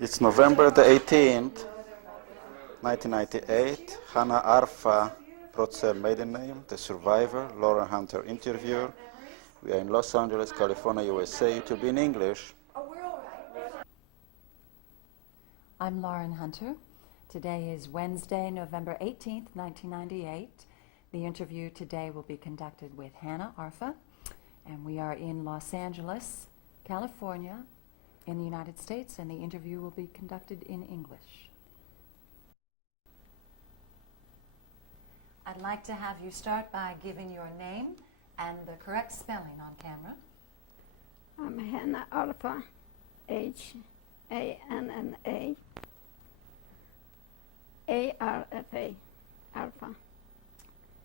It's November the 18th, 1998. Hanna Arfa brought her maiden name, the survivor, Lauren Hunter interviewer. We are in Los Angeles, California, USA. It will be in English. I'm Lauren Hunter. Today is Wednesday, November 18th, 1998. The interview today will be conducted with Hanna Arfa, and we are in Los Angeles, California, in the United States, and the interview will be conducted in English. I'd like to have you start by giving your name and the correct spelling on camera. I'm Hanna Arfa, Hanna, Arfa, Arfa.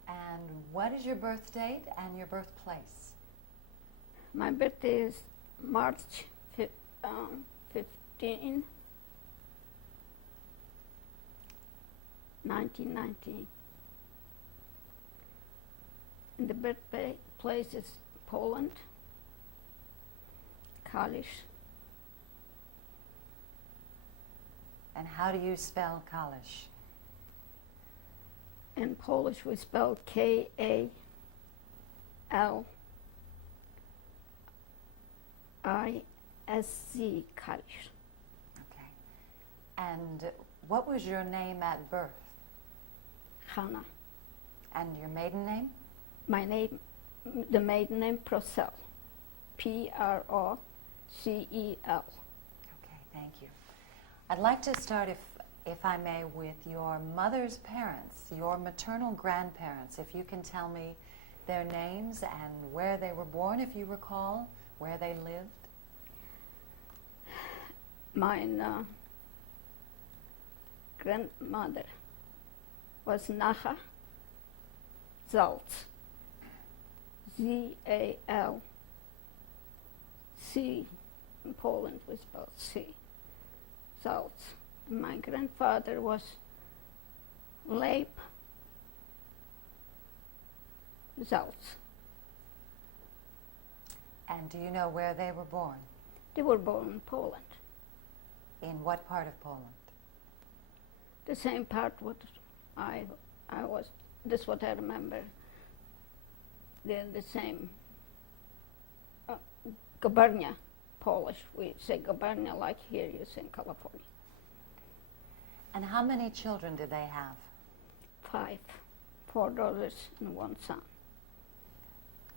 And what is your birth date and your birthplace? My birthday is March 15, 1990. And the birthplace is Poland, Kalisz. And how do you spell Kalisz? In Polish we spell K-A-L-I-S-Z, Kalisz. Okay. And what was your name at birth? Hanna. And your maiden name? My name, the maiden name, Procel. Procel. Okay, thank you. I'd like to start, if I may, with your mother's parents, your maternal grandparents. If you can tell me their names and where they were born, if you recall, where they lived. My grandmother was Nacha Zalc, Z-A-L-C. In Poland we spell C, Zalc. My grandfather was Leip Zalc. And do you know where they were born? They were born in Poland. In what part of Poland? The same part what I was, this is what I remember. They're the same. Gubernia, Polish. We say Gubernia like here you say in California. And how many children did they have? 5, 4 daughters and 1 son.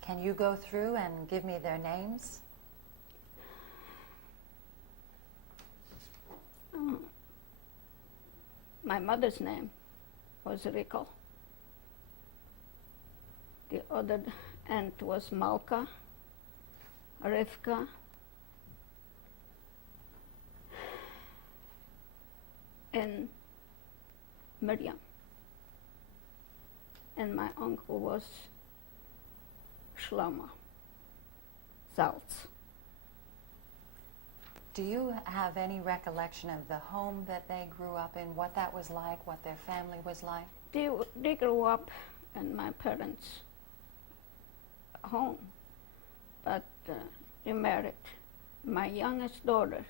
Can you go through and give me their names? My mother's name was Rikal. The other aunt was Malka, Rivka, and Miriam. And my uncle was Shlomo Zalc. Do you have any recollection of the home that they grew up in, what that was like, what their family was like? They grew up in my parents' home, but they married. My youngest daughter,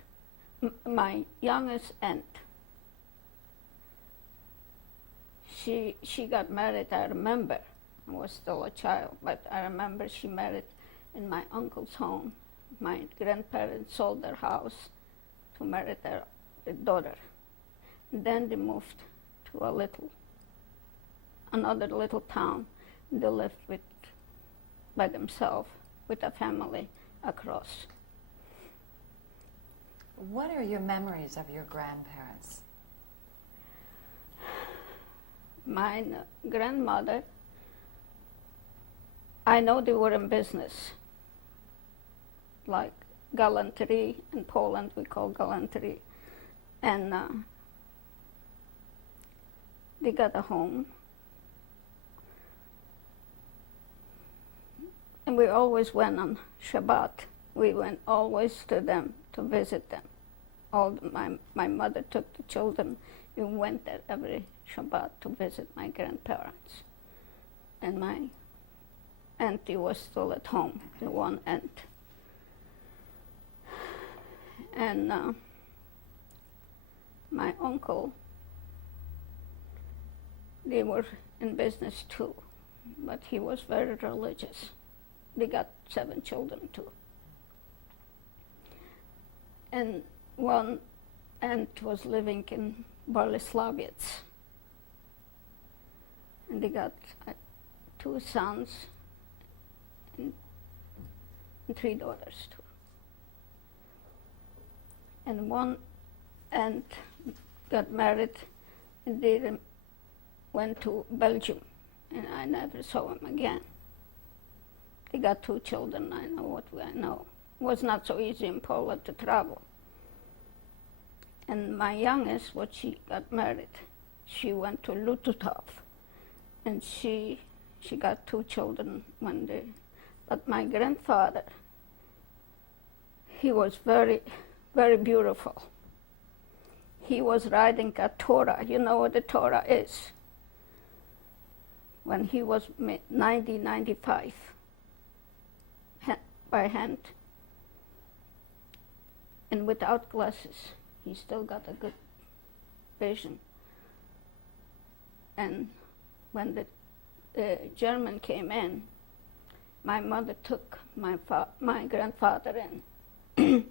my youngest aunt, she got married, I remember. I was still a child, but I remember she married in my uncle's home. My grandparents sold their house to marry their daughter. And then they moved to another little town. They lived by themselves with a family across. What are your memories of your grandparents? My grandmother, I know they were in business, like gallantry. In Poland we call gallantry. And they got a home. And we always went on Shabbat. We went always to them to visit them. My mother took the children. We went there every Shabbat to visit my grandparents. And my auntie was still at home, the one aunt. And my uncle, they were in business too, but he was very religious. They got 7 children too. And one aunt was living in Bergen-Belsen. And they got 2 sons and 3 daughters too. And one aunt got married and they went to Belgium, and I never saw him again. They got 2 children, I know what I know. It was not so easy in Poland to travel. And my youngest, when she got married, she went to Lututov, and she got 2 children one day. But my grandfather, he was very, very beautiful. He was riding a Torah. You know what a Torah is? When he was 95, by hand, and without glasses. He still got a good vision. And when the German came in, my mother took my grandfather in.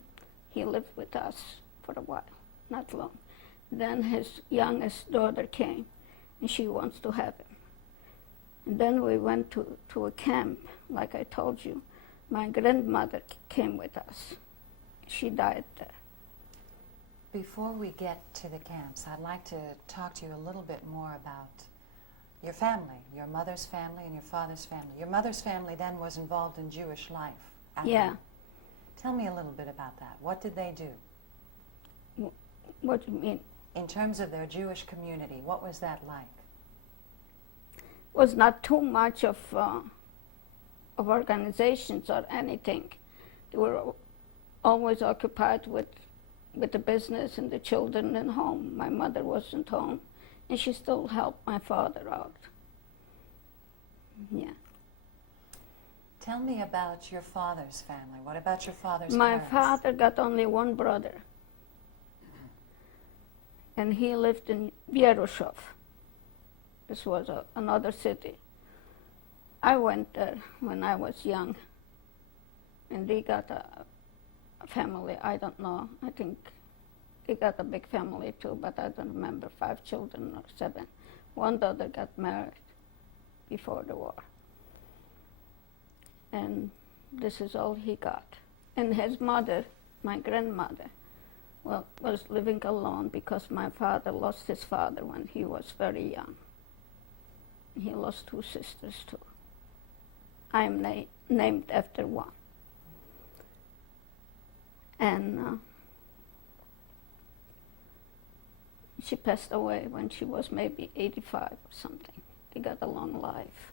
He lived with us for a while, not long. Then his youngest daughter came, and she wants to have him. And then we went to a camp, like I told you. My grandmother came with us. She died there. Before we get to the camps, I'd like to talk to you a little bit more about your family, your mother's family and your father's family. Your mother's family then was involved in Jewish life. Yeah. Tell me a little bit about that. What did they do? What do you mean? In terms of their Jewish community, what was that like? Was not too much of organizations or anything. They were always occupied with the business and the children and home. My mother wasn't home, and she still helped my father out. Yeah. Tell me about your father's family. What about your father's My parents? father got only one brother, and he lived in Yerushov. This was another city. I went there when I was young, and they got a family. I don't know. I think they got a big family too, but I don't remember, 5 children or 7. One daughter got married before the war. And this is all he got. And his mother, my grandmother, well, was living alone because my father lost his father when he was very young. He lost 2 sisters too. I am named after one. And she passed away when she was maybe 85 or something. They got a long life,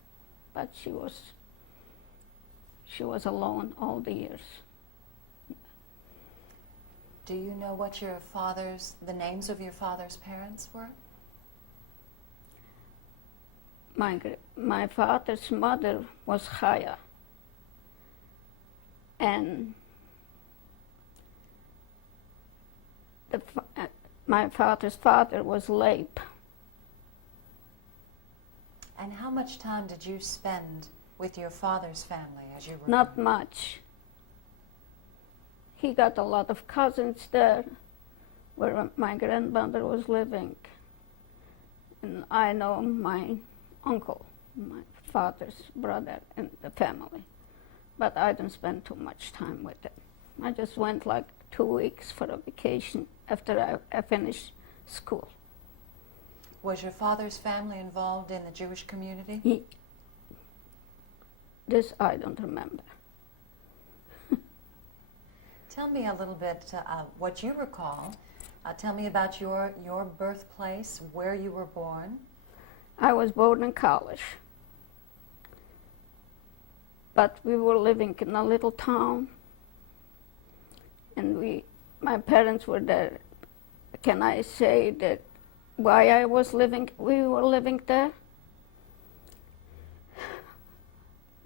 but she was alone all the years. Do you know what the names of your father's parents were? My father's mother was Chaya, and my father's father was Leib. And how much time did you spend with your father's family as you were? Not much. He got a lot of cousins there where my grandmother was living. And I know my uncle, my father's brother, and the family. But I didn't spend too much time with them. I just went like 2 weeks for a vacation after I finished school. Was your father's family involved in the Jewish community? This I don't remember. Tell me a little bit what you recall. Tell me about your birthplace, where you were born. I was born in college, but we were living in a little town, and my parents were there. Can I say that why we were living there?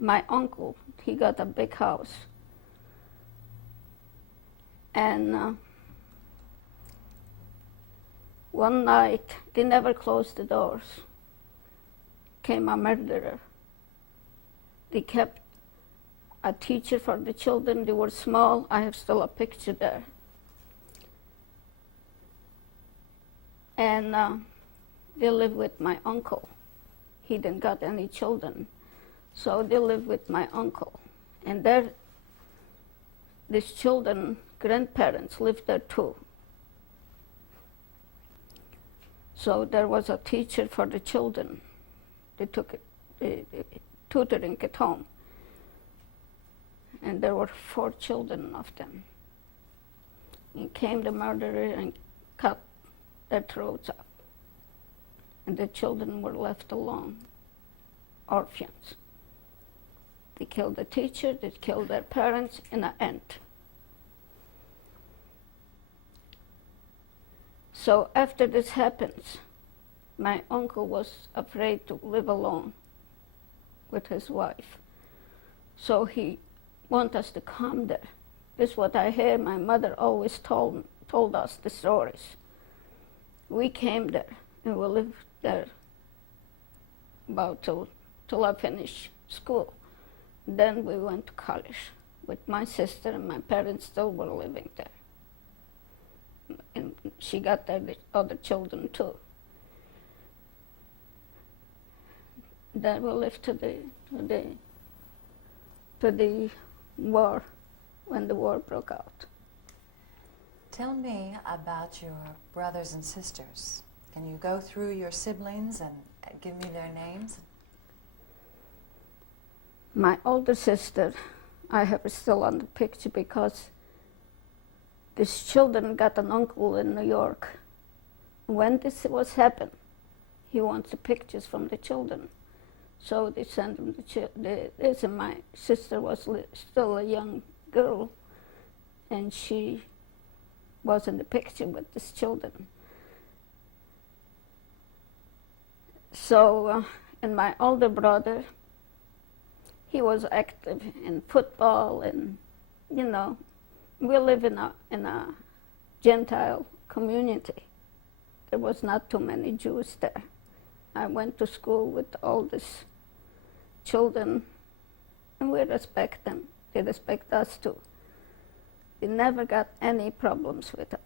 My uncle, he got a big house, and One night, they never closed the doors. Came a murderer. They kept a teacher for the children. They were small. I have still a picture there. And they lived with my uncle. He didn't got any children. So they lived with my uncle. And these children, grandparents lived there too. So there was a teacher for the children. They took tutoring at home. And there were 4 children of them. And came the murderer and cut their throats up. And the children were left alone, orphans. They killed the teacher, they killed their parents in an end. So after this happens, my uncle was afraid to live alone with his wife. So he wanted us to come there. This is what I hear. My mother always told us the stories. We came there and we lived there about till I finished school. Then we went to college with my sister, and my parents still were living there. And she got there the other children too. Then we lived to the war, when the war broke out. Tell me about your brothers and sisters. Can you go through your siblings and give me their names? My older sister, I have her still on the picture because these children got an uncle in New York. When this was happened, he wants the pictures from the children. So they sent him this, and my sister was still a young girl, and she was in the picture with these children. So, and my older brother, he was active in football, and we live in a Gentile community. There was not too many Jews there. I went to school with all these children, and we respect them. They respect us too. We never got any problems with it.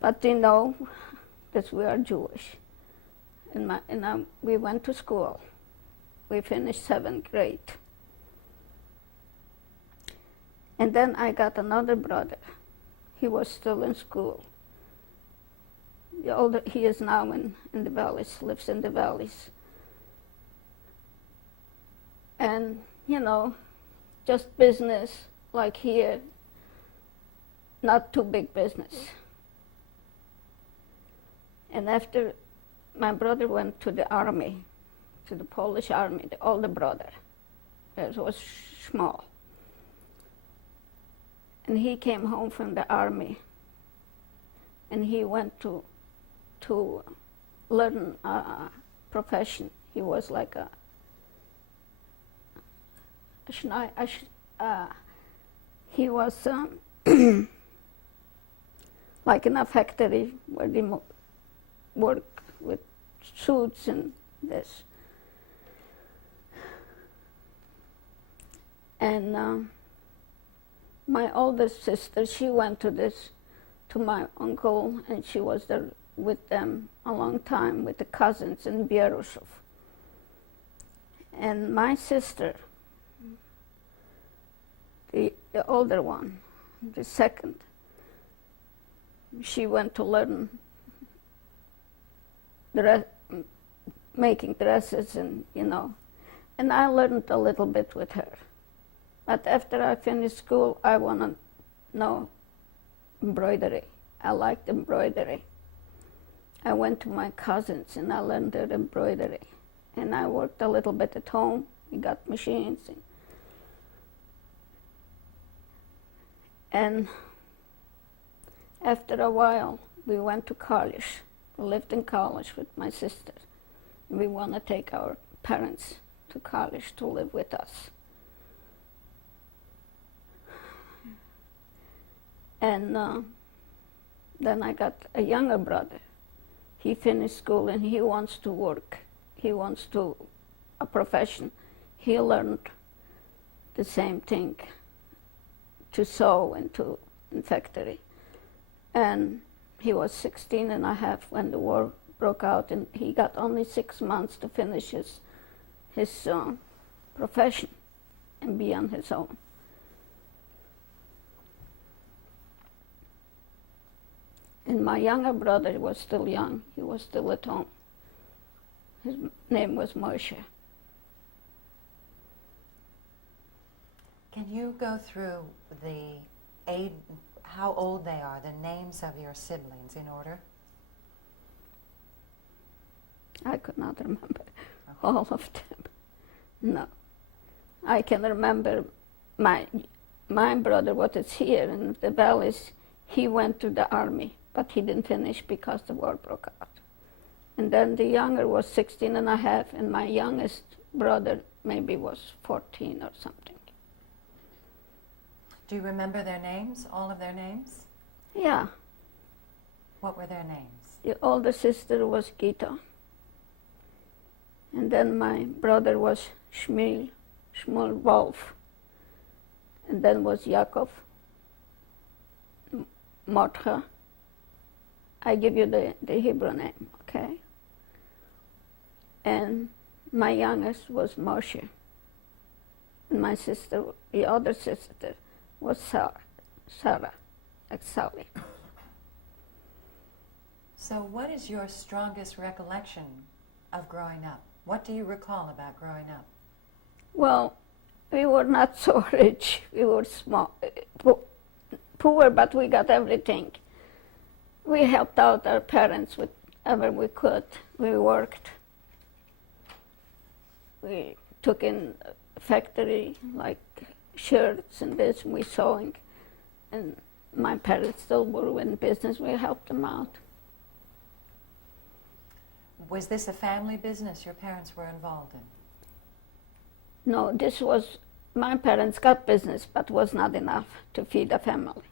But they know that we are Jewish. And we went to school. We finished 7th grade. And then I got another brother. He was still in school. He is now in the valleys, lives in the valleys. And, just business like here, not too big business. And after my brother went to the army, to the Polish army, the older brother, it was small. And he came home from the army, and he went to learn a profession. He was like he was like in a factory where they work with suits and this. And my older sister, she went to my uncle, and she was there with them a long time, with the cousins in Bierusov. And my sister, the older one, the second, she went to learn making dresses, and and I learned a little bit with her. But after I finished school, I want to know embroidery. I liked embroidery. I went to my cousins and I learned their embroidery. And I worked a little bit at home. We got machines. And after a while, we went to college. We lived in college with my sister. We want to take our parents to college to live with us. And Then I got a younger brother. He finished school and he wants to work. He wants to a profession. He learned the same thing, to sew in factory. And he was 16 and a half when the war broke out, and he got only 6 months to finish his profession and be on his own. And my younger brother was still young. He was still at home. His name was Moshe. Can you go through how old they are, the names of your siblings in order? I could not remember all of them. No. I can remember my brother, what is here in the valleys, he went to the army, but he didn't finish because the war broke out. And then the younger was 16 and a half, and my youngest brother maybe was 14 or something. Do you remember their names, all of their names? Yeah. What were their names? The older sister was Gita. And then my brother was Shmuel Wolf. And then was Yaakov, Mordcha. I give you the Hebrew name, okay? And my youngest was Moshe. And my sister, the other sister, was Sarah, like Sally. So what is your strongest recollection of growing up? What do you recall about growing up? Well, we were not so rich. We were small, poor, but we got everything. We helped out our parents with whatever we could. We worked. We took in a factory, like shirts and this, we sewing. And my parents still were in business. We helped them out. Was this a family business your parents were involved in? No, this was, my parents got business, but was not enough to feed a family.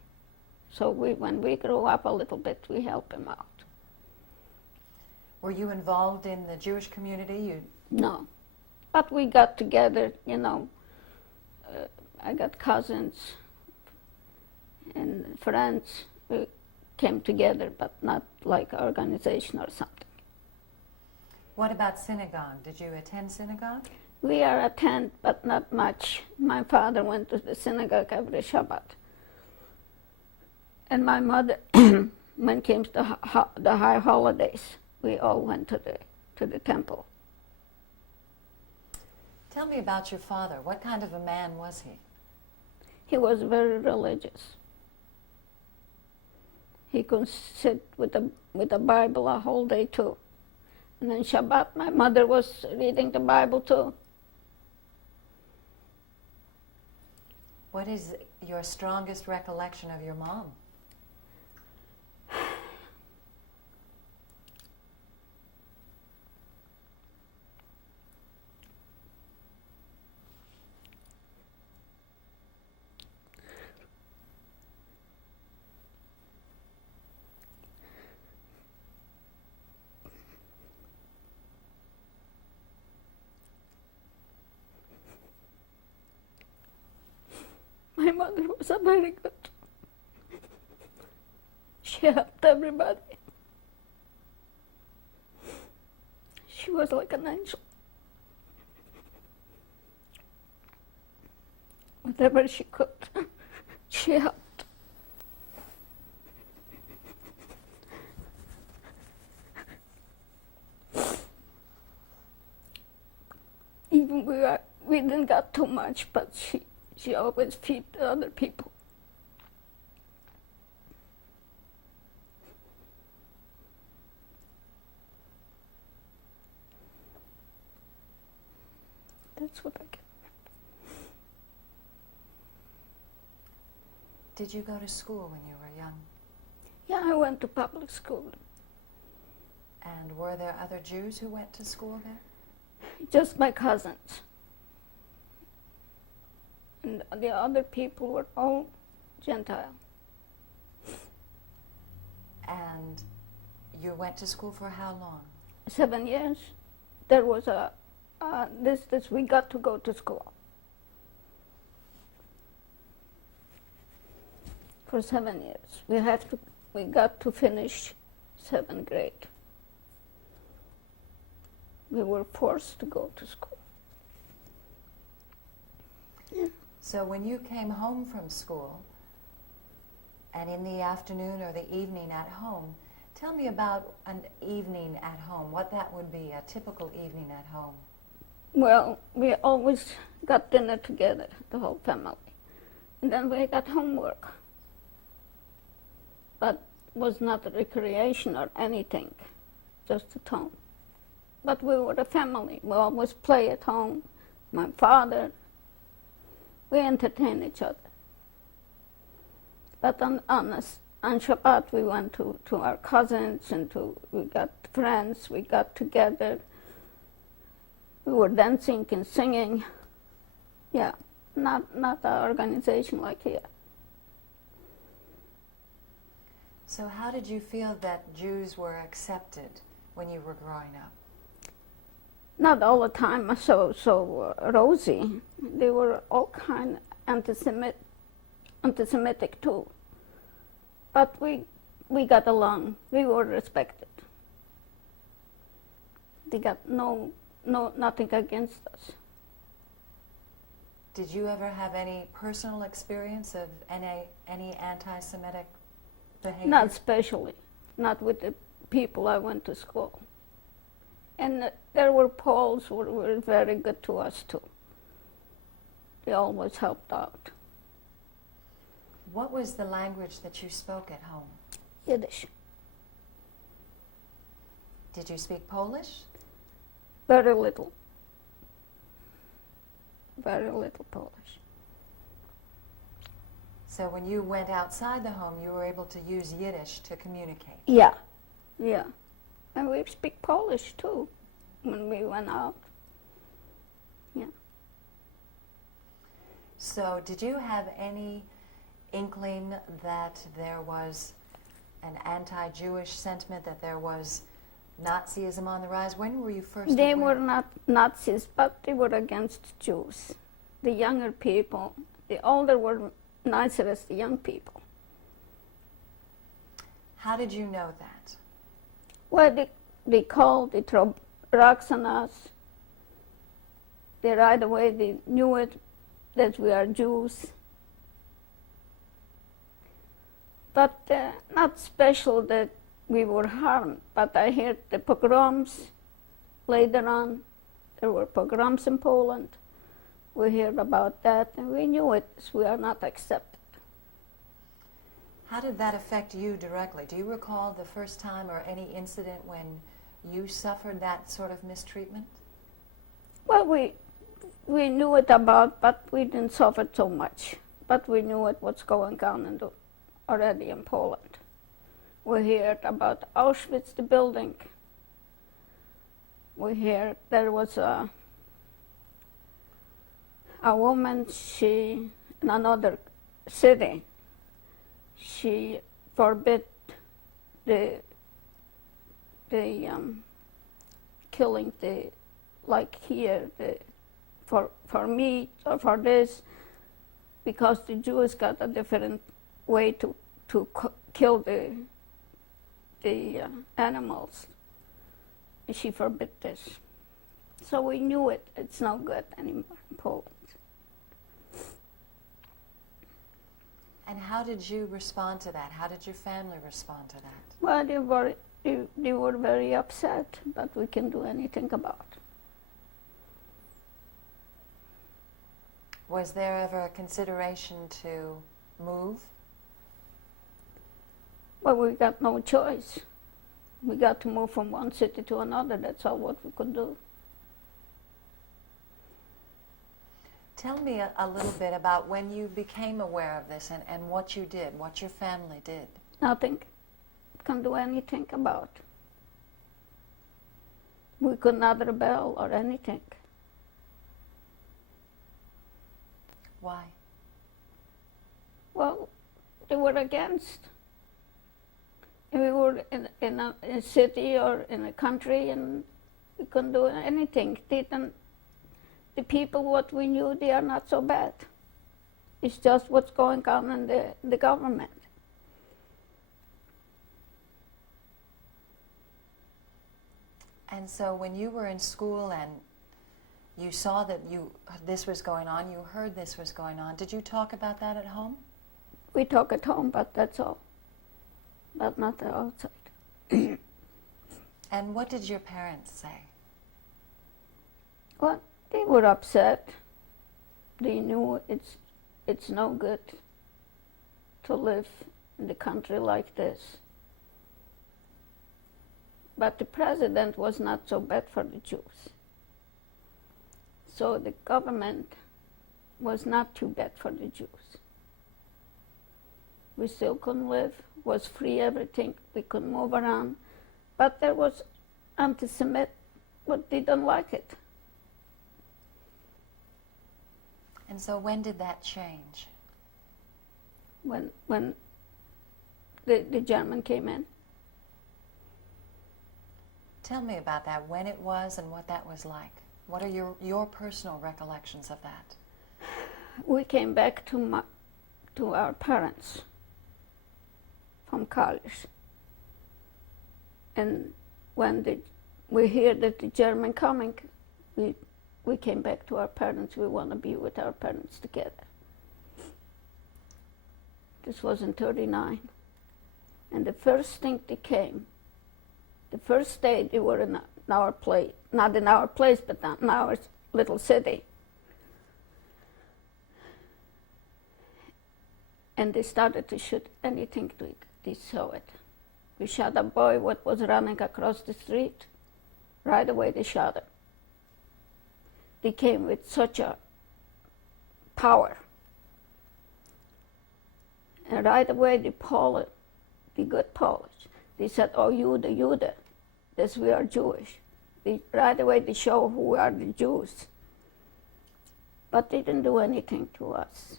So when we grew up a little bit, we helped them out. Were you involved in the Jewish community? No, but we got together, you know. I got cousins and friends. We came together, but not like organization or something. What about synagogue? Did you attend synagogue? We are attend, but not much. My father went to the synagogue every Shabbat. And my mother, when it came to the high holidays, we all went to the temple. Tell me about your father. What kind of a man was he? He was very religious. He could sit with the Bible a whole day too. And then Shabbat, my mother was reading the Bible too. What is your strongest recollection of your mom? My mother was a very good. She helped everybody. She was like an angel. Whatever she could, she helped. Even we didn't got too much, but she always feed other people. That's what I can. Did you go to school when you were young? Yeah, I went to public school. And were there other Jews who went to school there? Just my cousins. And the other people were all Gentile. you went to school for how long? 7 years. There was we got to go to school. For 7 years. We got to finish 7th grade. We were forced to go to school. Yeah. So when you came home from school, and in the afternoon or the evening at home, tell me about an evening at home, what that would be, a typical evening at home. Well, we always got dinner together, the whole family. And then we got homework. But was not a recreation or anything, just at home. But we were a family. We always play at home. My father, we entertain each other. But on Shabbat, we went to our cousins and we got friends, we got together. We were dancing and singing. Yeah, not an organization like here. So how did you feel that Jews were accepted when you were growing up? Not all the time so rosy. They were all kind of anti-Semitic too. But we got along. We were respected. They got nothing against us. Did you ever have any personal experience of any anti-Semitic behavior? Not especially. Not with the people I went to school. And there were Poles who were very good to us too. They always helped out. What was the language that you spoke at home? Yiddish. Did you speak Polish? Very little. Very little Polish. So when you went outside the home, you were able to use Yiddish to communicate? Yeah, yeah. And we speak Polish too when we went out. Yeah. So did you have any inkling that there was an anti-Jewish sentiment, that there was Nazism on the rise? When were you first They aware? were not Nazis, but they were against Jews. The younger people, the older were nicer as the young people. How did you know that? Well, they called, they throw rocks on us. They right away, they knew it, that we are Jews. But not special that we were harmed. But I heard the pogroms later on. There were pogroms in Poland. We heard about that, and we knew it. We are not accepted. How did that affect you directly? Do you recall the first time or any incident when you suffered that sort of mistreatment? Well, we knew it about, but we didn't suffer so much. But we knew it what's going on already in Poland. We heard about Auschwitz, the building. We heard there was a woman, she, in another city, she forbid the killing, like here, for meat or for this, because the Jews got a different way to kill the animals. And she forbid this. So we knew it's no good anymore in Poland. And how did you respond to that? How did your family respond to that? Well, they were very upset, but we can't do anything about it. Was there ever a consideration to move? Well, we got no choice. We got to move from one city to another. That's all what we could do. Tell me a little bit about when you became aware of this and what you did, what your family did. Nothing. Can't do anything about. We could not rebel or anything. Why? Well, they were against. We were in a city or in a country, and we couldn't do anything. The people, what we knew, they are not so bad. It's just what's going on in the government. And so when you were in school and you saw that this was going on, you heard this was going on, did you talk about that at home? We talk at home, but that's all. But not outside. And what did your parents say? Well, they were upset. They knew it's no good to live in the country like this. But the president was not so bad for the Jews. So the government was not too bad for the Jews. We still couldn't live, was free everything, we could move around. But there was anti-Semitic, but they didn't like it. And so when did that change? When the German came in. Tell me about that, when it was and what that was like. What are your personal recollections of that? We came back to our parents from college. And when we hear that the German coming, we came back to our parents. We want to be with our parents together. This was in 1939. And the first thing they came, the first day they were in our place, not in our place, but in our little city. And they started to shoot anything they saw it. We shot a boy what was running across the street. Right away they shot him. They came with such a power. And right away the good Polish, they said, "Oh, Jude, this we are Jewish." Right away they show who we are, the Jews. But they didn't do anything to us.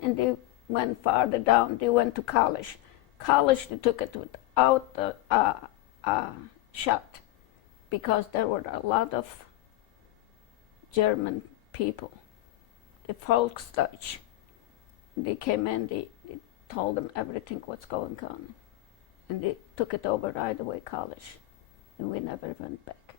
And they went farther down, they went to college. College, they took it without a shot, because there were a lot of German people, the Volksdeutsch. They came in, they told them everything what's going on. And they took it over right away, college. And we never went back.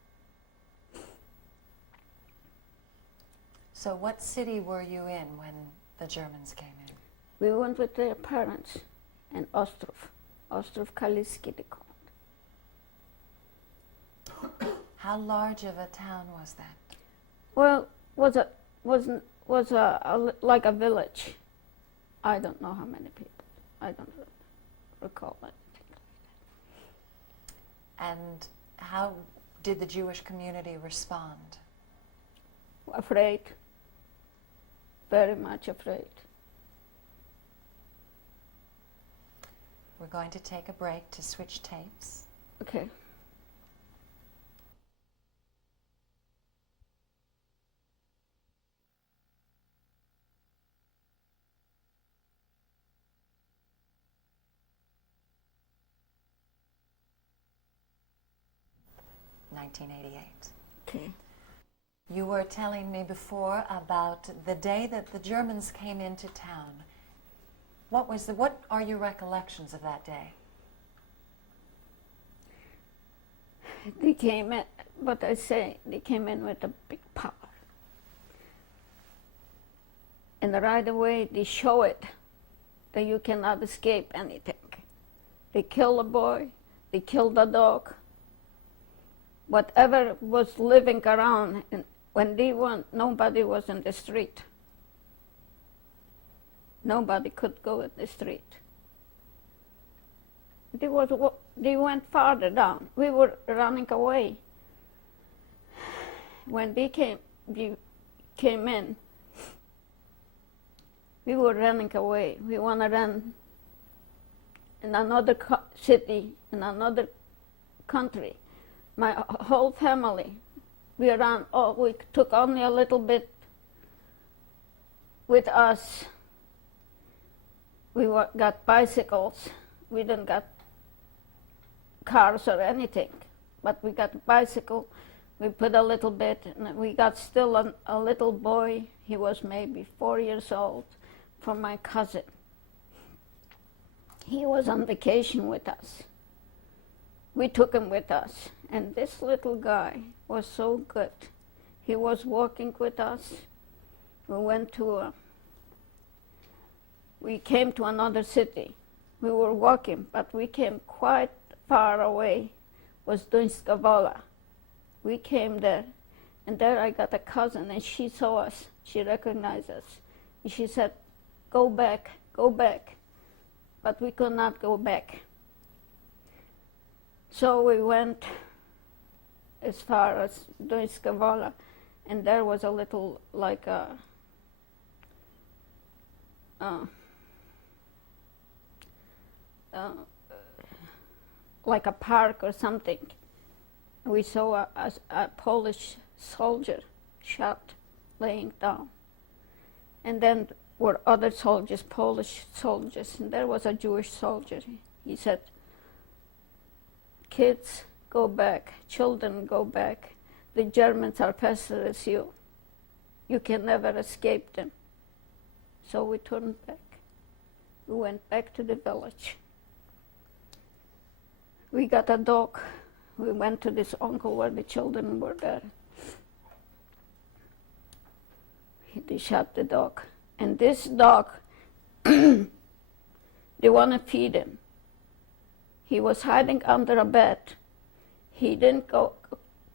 So what city were you in when the Germans came in? We went with their parents in Ostrov Kaliski, they called. How large of a town was that? Well, was like a village. I don't know how many people. I don't recall anything like that. And how did the Jewish community respond? Afraid. Very much afraid. We're going to take a break to switch tapes. Okay. Okay. You were telling me before about the day that the Germans came into town. What are your recollections of that day? They came in, but I say they came in with a big power. And right away they show it that you cannot escape anything. They killed a boy, they killed a dog. Whatever was living around, and when they went, nobody was in the street. Nobody could go in the street. They went farther down. We were running away. When they came in, we were running away. We want to run in another city, in another country. My whole family, we ran. Oh, we took only a little bit with us. We got bicycles. We didn't got cars or anything. But we got a bicycle, we put a little bit, and we got still a little boy, he was maybe 4 years old, from my cousin. He was on vacation with us. We took him with us, and this little guy was so good. He was walking with us. We came to another city. We were walking, but we came quite far away. It was Dunskavala. We came there, and there I got a cousin, and she saw us. She recognized us. And she said, go back, go back. But we could not go back. So we went as far as Dunskavala, and there was a little, like a park or something. We saw a Polish soldier shot, laying down. And then were other soldiers, Polish soldiers, and there was a Jewish soldier. He said, kids, go back, children, go back. The Germans are faster as you. You can never escape them. So we turned back. We went back to the village. We got a dog. We went to this uncle where the children were there. They shot the dog. And this dog, they want to feed him. He was hiding under a bed. He didn't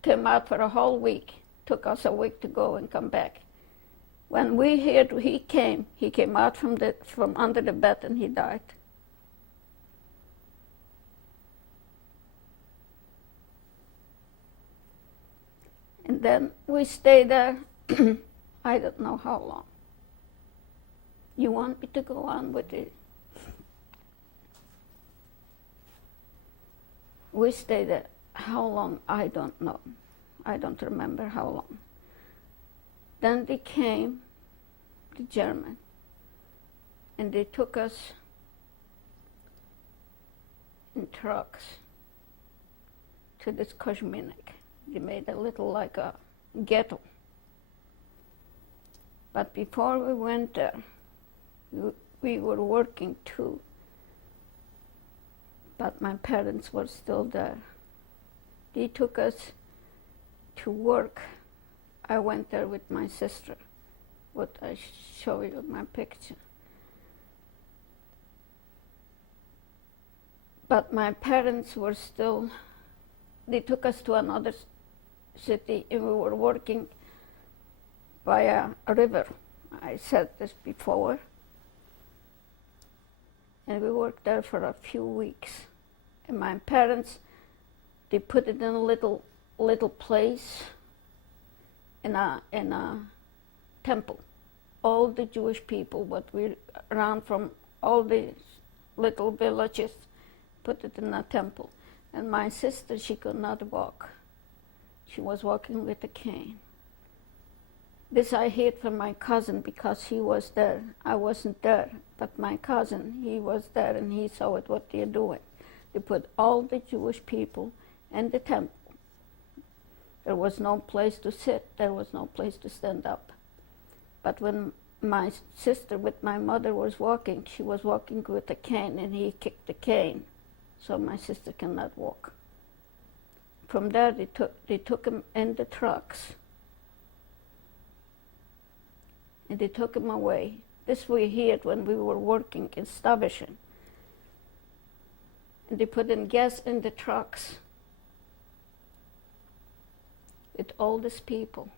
came out for a whole week. Took us a week to go and come back. When we heard he came out from under the bed and he died. And then we stayed there, I don't know how long. You want me to go on with it? We stayed there. How long? I don't know. I don't remember how long. Then they came, the German, and they took us in trucks to this Koźminek. They made a little like a ghetto. But before we went there, we were working too. But my parents were still there. They took us to work. I went there with my sister, what I show you in my picture. But my parents were still, they took us to another city and we were working by a river. I said this before. And we worked there for a few weeks. And my parents, they put it in a little place in a temple. All the Jewish people, what we ran from all these little villages, put it in a temple. And my sister, she could not walk. She was walking with a cane. This I heard from my cousin because he was there. I wasn't there, but my cousin, he was there and he saw it, what they're doing. They put all the Jewish people in the temple. There was no place to sit, there was no place to stand up. But when my sister with my mother was walking, she was walking with a cane and he kicked the cane, so my sister cannot walk. From there they took him in the trucks. And they took him away. This we heard when we were working in Stavischen. And they put in gas in the trucks with all these people.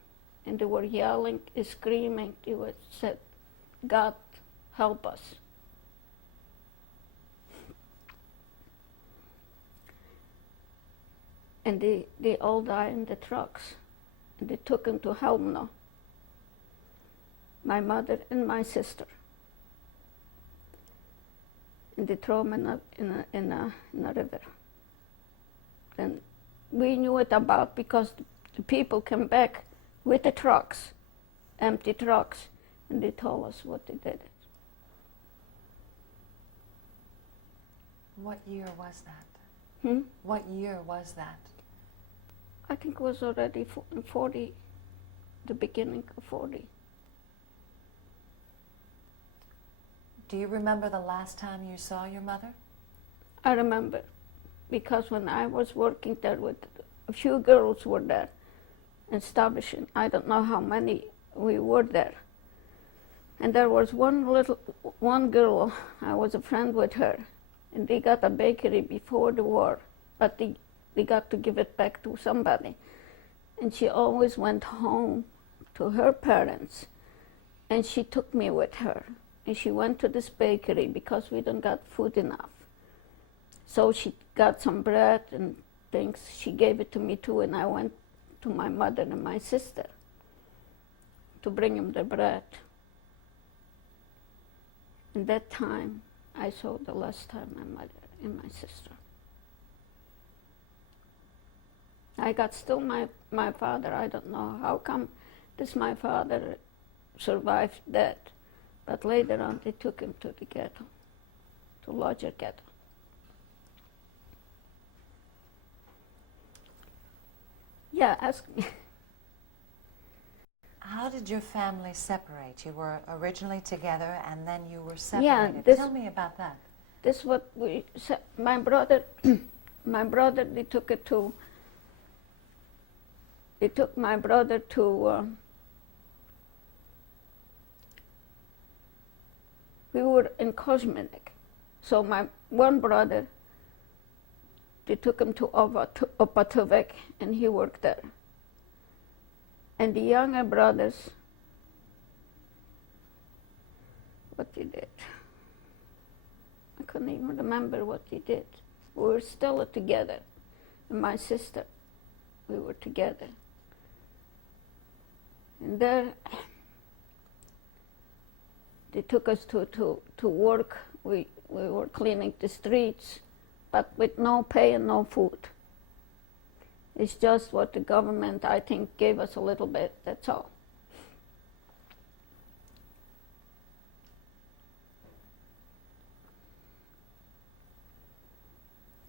And they were yelling, screaming. They were said, God, help us. And they all died in the trucks. And they took him to Helmno. My mother and my sister. And they throw him in a river. And we knew it about because the people came back with the trucks, empty trucks, and they told us what they did. What year was that? What year was that? I think it was already 40, the beginning of 40. Do you remember the last time you saw your mother? I remember, because when I was working there with a few girls were there, establishing, I don't know how many we were there. And there was one girl, I was a friend with her, and they got a bakery before the war, but they got to give it back to somebody. And she always went home to her parents, and she took me with her. And she went to this bakery because we don't got food enough. So she got some bread and things. She gave it to me too, and I went to my mother and my sister to bring them the bread. And that time, I saw the last time my mother and my sister. I got still my father. I don't know how come my father survived that. But later on, they took him to the ghetto, to Lodz Ghetto. Yeah, ask me. How did your family separate? You were originally together and then you were separated. Yeah, Tell me about that. This what we said. My brother, they took my brother to, we were in cosmetic. So my one brother, they took him to Opatuvek and he worked there. And the younger brothers, what he did, I couldn't even remember what he did. We were still together. And my sister, we were together. And there, they took us to work. We were cleaning the streets, but with no pay and no food. It's just what the government, I think, gave us a little bit, that's all.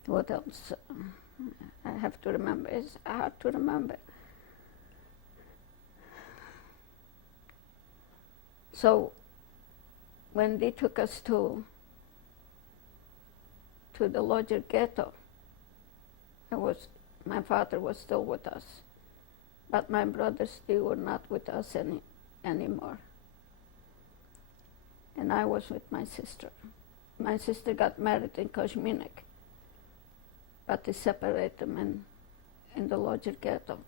What else? I have to remember. It's hard to remember. So, when they took us to the Lodz Ghetto, my father was still with us, but my brothers, they were not with us anymore. And I was with my sister. My sister got married in Kosminik, but they separated them in the Lodz Ghetto,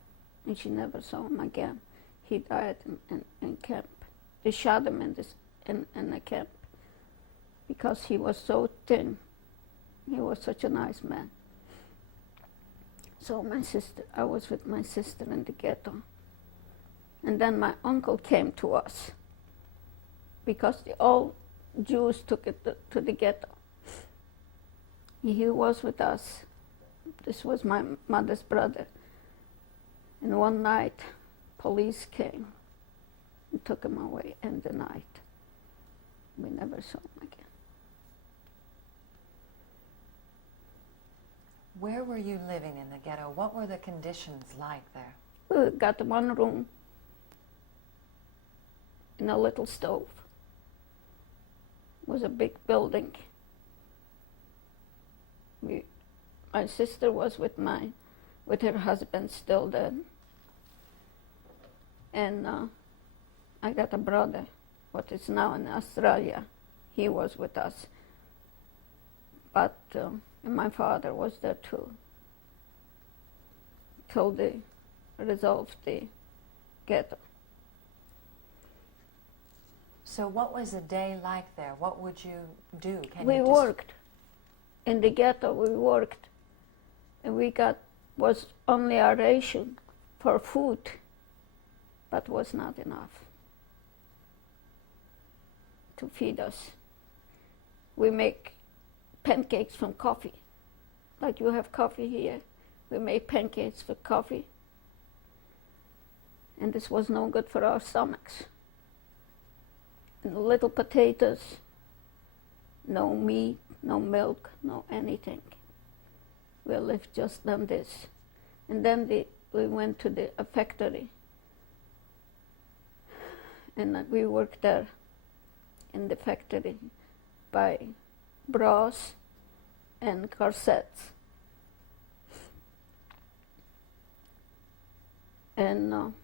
and she never saw him again. He died in camp. They shot him in the camp because he was so thin. He was such a nice man. So I was with my sister in the ghetto. And then my uncle came to us because all Jews took it to the ghetto. He was with us. This was my mother's brother. And one night, police came and took him away in the night. We never saw him again. Where were you living in the ghetto? What were the conditions like there? We got one room and a little stove. It was a big building. My sister was with her husband still then. And I got a brother, what is now in Australia. He was with us. But and my father was there too, till they resolved the ghetto. So what was a day like there? What would you do? We worked. In the ghetto we worked. And was only a ration for food, but was not enough to feed us. We make pancakes from coffee. Like you have coffee here, we make pancakes with coffee. And this was no good for our stomachs. And little potatoes, no meat, no milk, no anything. We lived just on this. And then we went to a factory. And we worked there in the factory by bras and corsets. And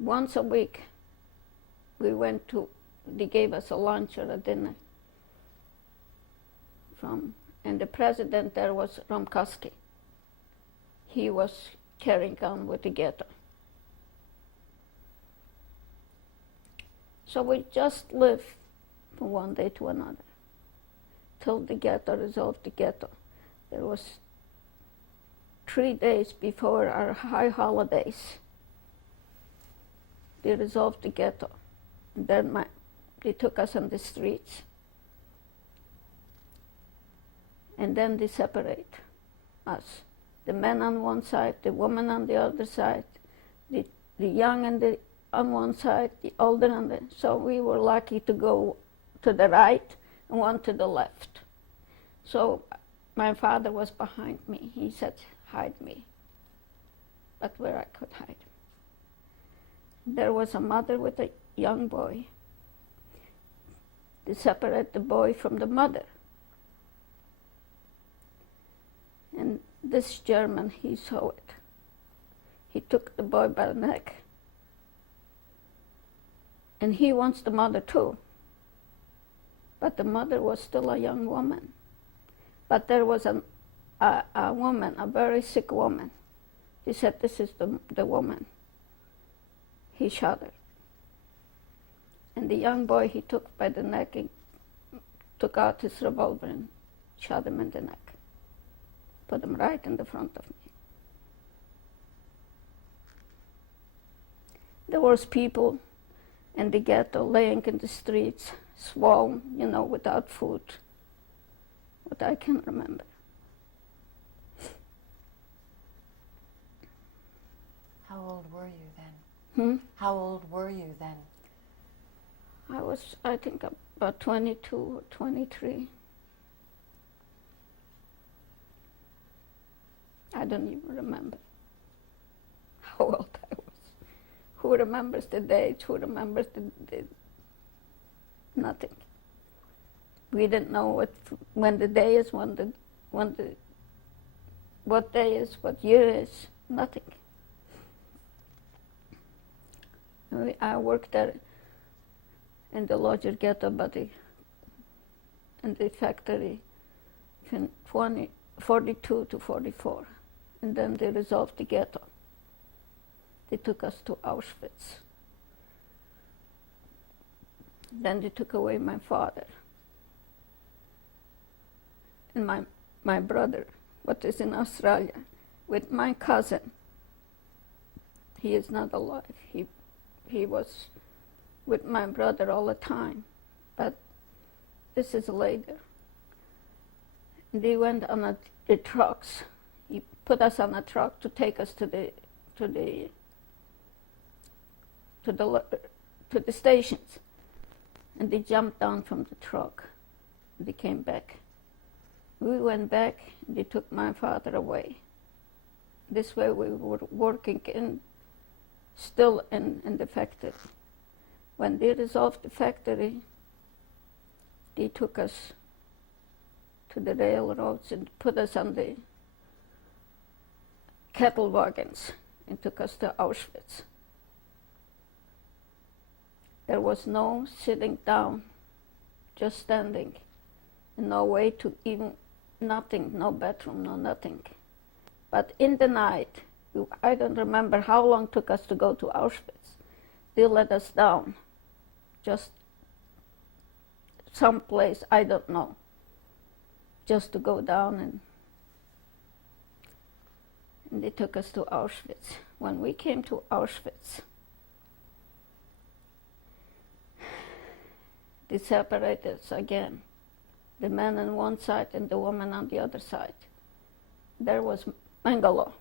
once a week, they gave us a lunch or a dinner and the president there was Romkowski. He was carrying on with the ghetto. So we just lived from one day to another till the ghetto resolved the ghetto. There was 3 days before our high holidays. They resolved the ghetto. And then they took us on the streets. And then they separate us. The men on one side, the women on the other side, the young on one side, the older on the... So we were lucky to go to the right and one to the left. So my father was behind me. He said, hide me. But where I could hide. There was a mother with a young boy. They separate the boy from the mother. And this German, he saw it. He took the boy by the neck. And he wants the mother too. But the mother was still a young woman. But there was a woman, a very sick woman. He said, this is the woman. He shot her. And the young boy he took by the neck and took out his revolver and shot him in the neck. Put him right in the front of me. There was people in the ghetto laying in the streets, swollen, without food. What I can remember. How old were you then? How old were you then? I was, I think, about 22 or 23. I don't even remember how old I was. Who remembers the date? Who remembers the nothing? We didn't know when the day is, what day is, what year is, nothing. I worked there in the Lodz Ghetto, in the factory from 42 to 44. And then they resolved the ghetto. They took us to Auschwitz. Then they took away my father. And my brother, what is in Australia, with my cousin. He is not alive. He was with my brother all the time. But this is later. They went on the trucks. He put us on a truck to take us to the stations. And they jumped down from the truck. They came back. We went back, they took my father away. This way we were working still in the factory. When they resolved the factory, they took us to the railroads and put us on the cattle wagons and took us to Auschwitz. There was no sitting down, just standing, and no way to even, nothing, no bathroom, no nothing. But in the night, I don't remember how long it took us to go to Auschwitz. They let us down, just someplace, I don't know, just to go down and they took us to Auschwitz. When we came to Auschwitz, they separated us again, the men on one side and the women on the other side. There was Mengele.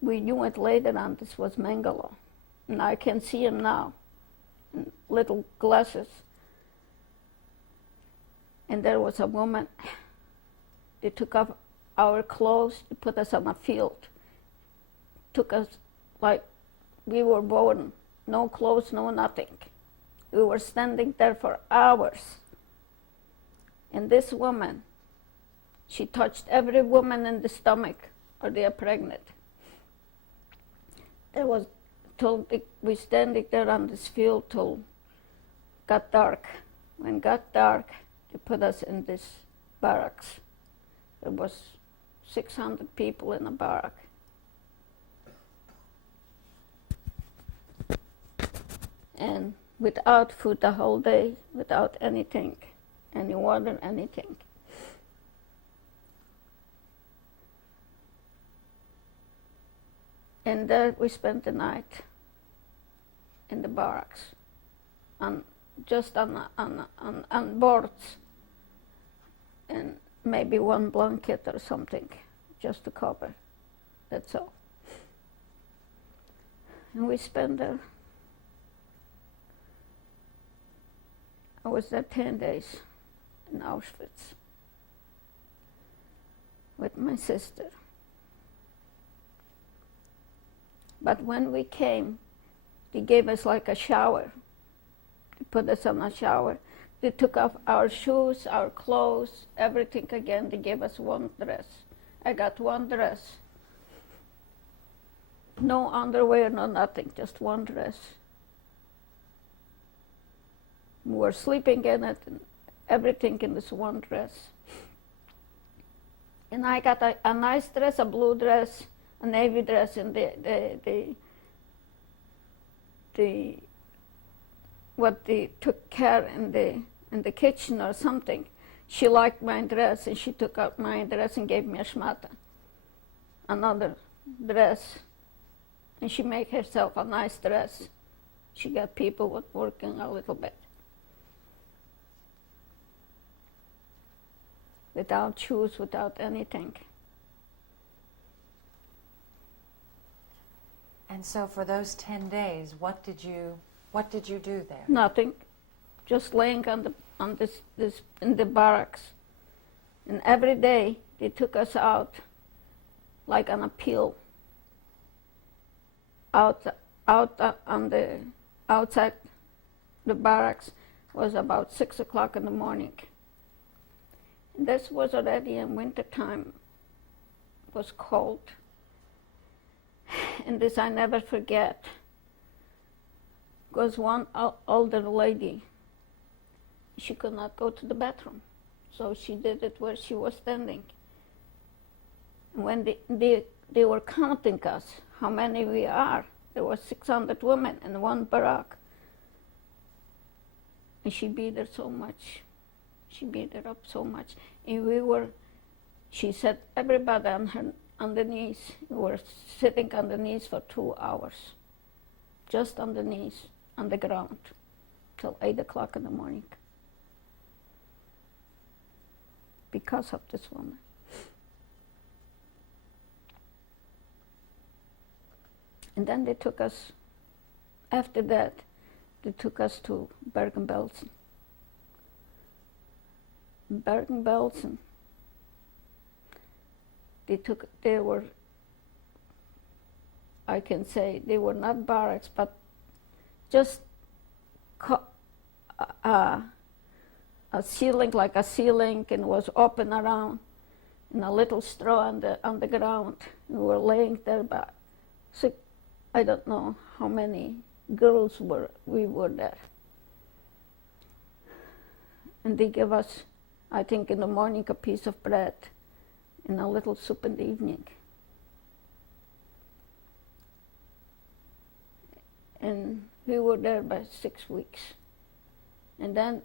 We knew it later on, this was Mengele. And I can see him now, in little glasses. And there was a woman, they took off our clothes, they put us on a field, took us like we were born, no clothes, no nothing. We were standing there for hours. And this woman, she touched every woman in the stomach, or they are pregnant. There was till we standing there on this field till got dark. When it got dark, they put us in this barracks. There was 600 people in a barrack. And without food the whole day, without anything, any water, anything. And there we spent the night in the barracks, just on boards, and maybe one blanket or something, just to cover. That's all. And we spent there. I was there 10 days in Auschwitz with my sister. But when we came, they gave us like a shower. They put us in a shower. They took off our shoes, our clothes, everything again. They gave us one dress. I got one dress. No underwear, no nothing, just one dress. We were sleeping in it, and everything in this one dress. And I got a nice dress, a blue dress, a navy dress, and what they took care in the kitchen or something. She liked my dress, and she took out my dress and gave me a shmata, another dress, and she made herself a nice dress. She got people working a little bit. Without shoes, without anything. And so for those 10 days, what did you do there? Nothing, just laying on this in the barracks. And every day they took us out, like on a peel, out on the outside the barracks. Was about 6 o'clock in the morning. This was already in winter time. It was cold. And this I never forget. Because one older lady, she could not go to the bathroom. So she did it where she was standing. And when they were counting us, how many we are, there were 600 women in one barrack. And she beat her so much. She beat her up so much. And she said, everybody on the knees. We were sitting on the knees for 2 hours. Just on the knees, on the ground, till 8 o'clock in the morning. Because of this woman. And then they took us, after that, they took us to Bergen-Belsen. Bergen-Belsen, they were, I can say, they were not barracks, but just a ceiling, like a ceiling, and was open around, and a little straw on the ground. We were laying there, but I don't know how many girls we were there. And they gave us, I think in the morning, a piece of bread and a little soup in the evening. And we were there by 6 weeks. And then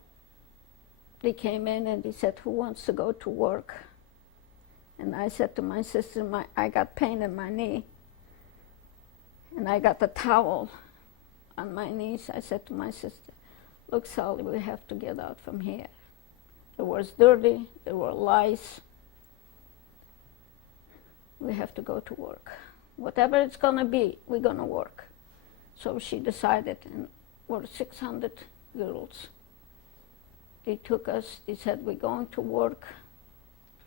they came in and they said, who wants to go to work? And I said to my sister, I got pain in my knee. And I got a towel on my knees. I said to my sister, look, Sally, we have to get out from here. It was dirty, there were lice. We have to go to work. Whatever it's gonna be, we're gonna work. So she decided, and we're 600 girls. they took us, they said, we're going to work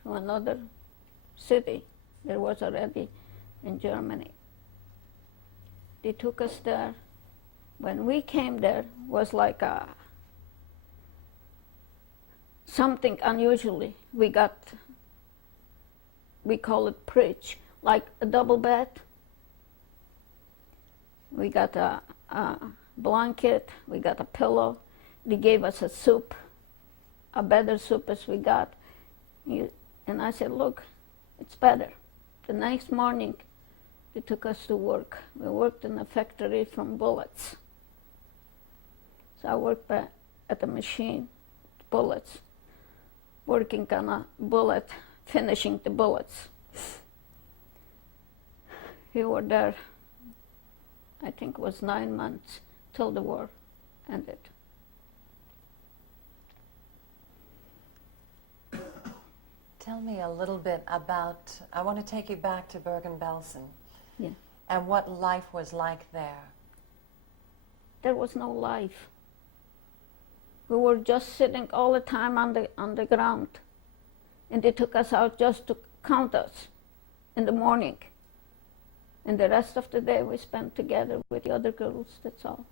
to another city. There was already in Germany. They took us there. When we came there, was like something unusually. We call it bridge, like a double bed. We got a blanket, we got a pillow. They gave us a soup, a better soup as we got. And I said, look, it's better. The next morning, they took us to work. We worked in a factory from bullets. So I worked at the machine, bullets, working on a bullet, finishing the bullets. We were there, I think it was 9 months till the war ended. Tell me a little bit about, I want to take you back to Bergen-Belsen. Yeah. And what life was like there. There was no life. We were just sitting all the time on the ground. And they took us out just to count us in the morning. And the rest of the day we spent together with the other girls, that's all.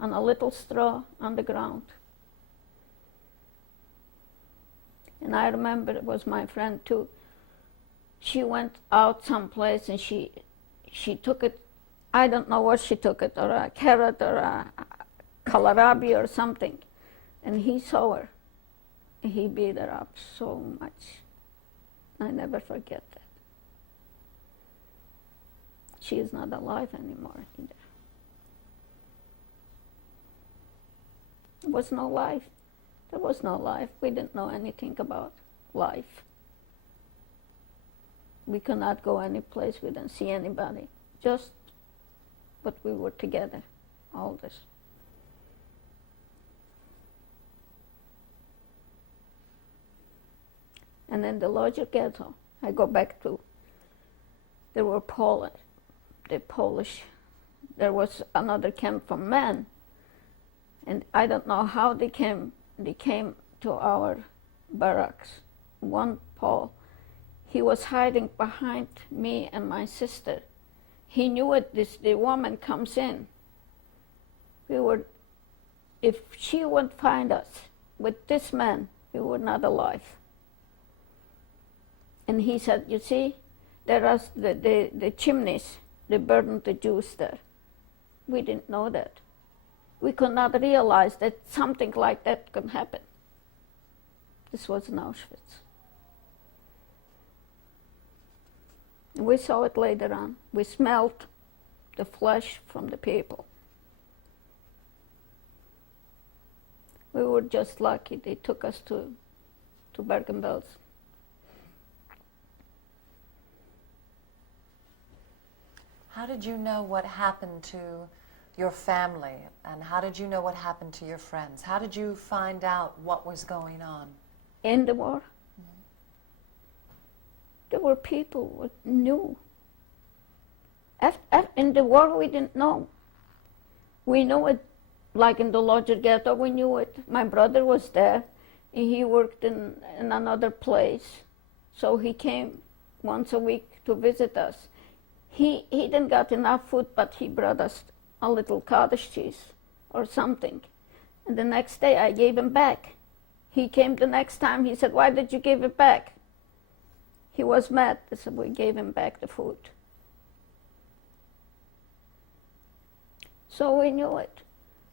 On a little straw on the ground. And I remember it was my friend too. She went out someplace and she took it, I don't know what she took it, or a carrot or a kohlrabi or something. And he saw her. And he beat her up so much. I never forget that. She is not alive anymore either. There was no life. There was no life. We didn't know anything about life. We could not go any place. We didn't see anybody. But we were together, all this. And in the Lodz Ghetto, I go back to, there were the Polish, there was another camp for men. And I don't know how they came to our barracks. One Paul, he was hiding behind me and my sister. He knew it, the woman comes in. If she would find us with this man, we were not alive. And he said, you see, there are the chimneys, they burned the Jews there. We didn't know that. We could not realize that something like that could happen. This was in Auschwitz. And we saw it later on. We smelled the flesh from the people. We were just lucky. They took us to Bergen-Belsen. How did you know what happened to your family, and how did you know what happened to your friends? How did you find out what was going on? In the war? Mm-hmm. There were people who knew. In the war, we didn't know. We knew it, like in the Lodz Ghetto, we knew it. My brother was there, and he worked in another place. So he came once a week to visit us. He didn't got enough food, but he brought us a little cottage cheese or something. And the next day I gave him back. He came the next time, he said, why did you give it back? He was mad, so we gave him back the food. So we knew it.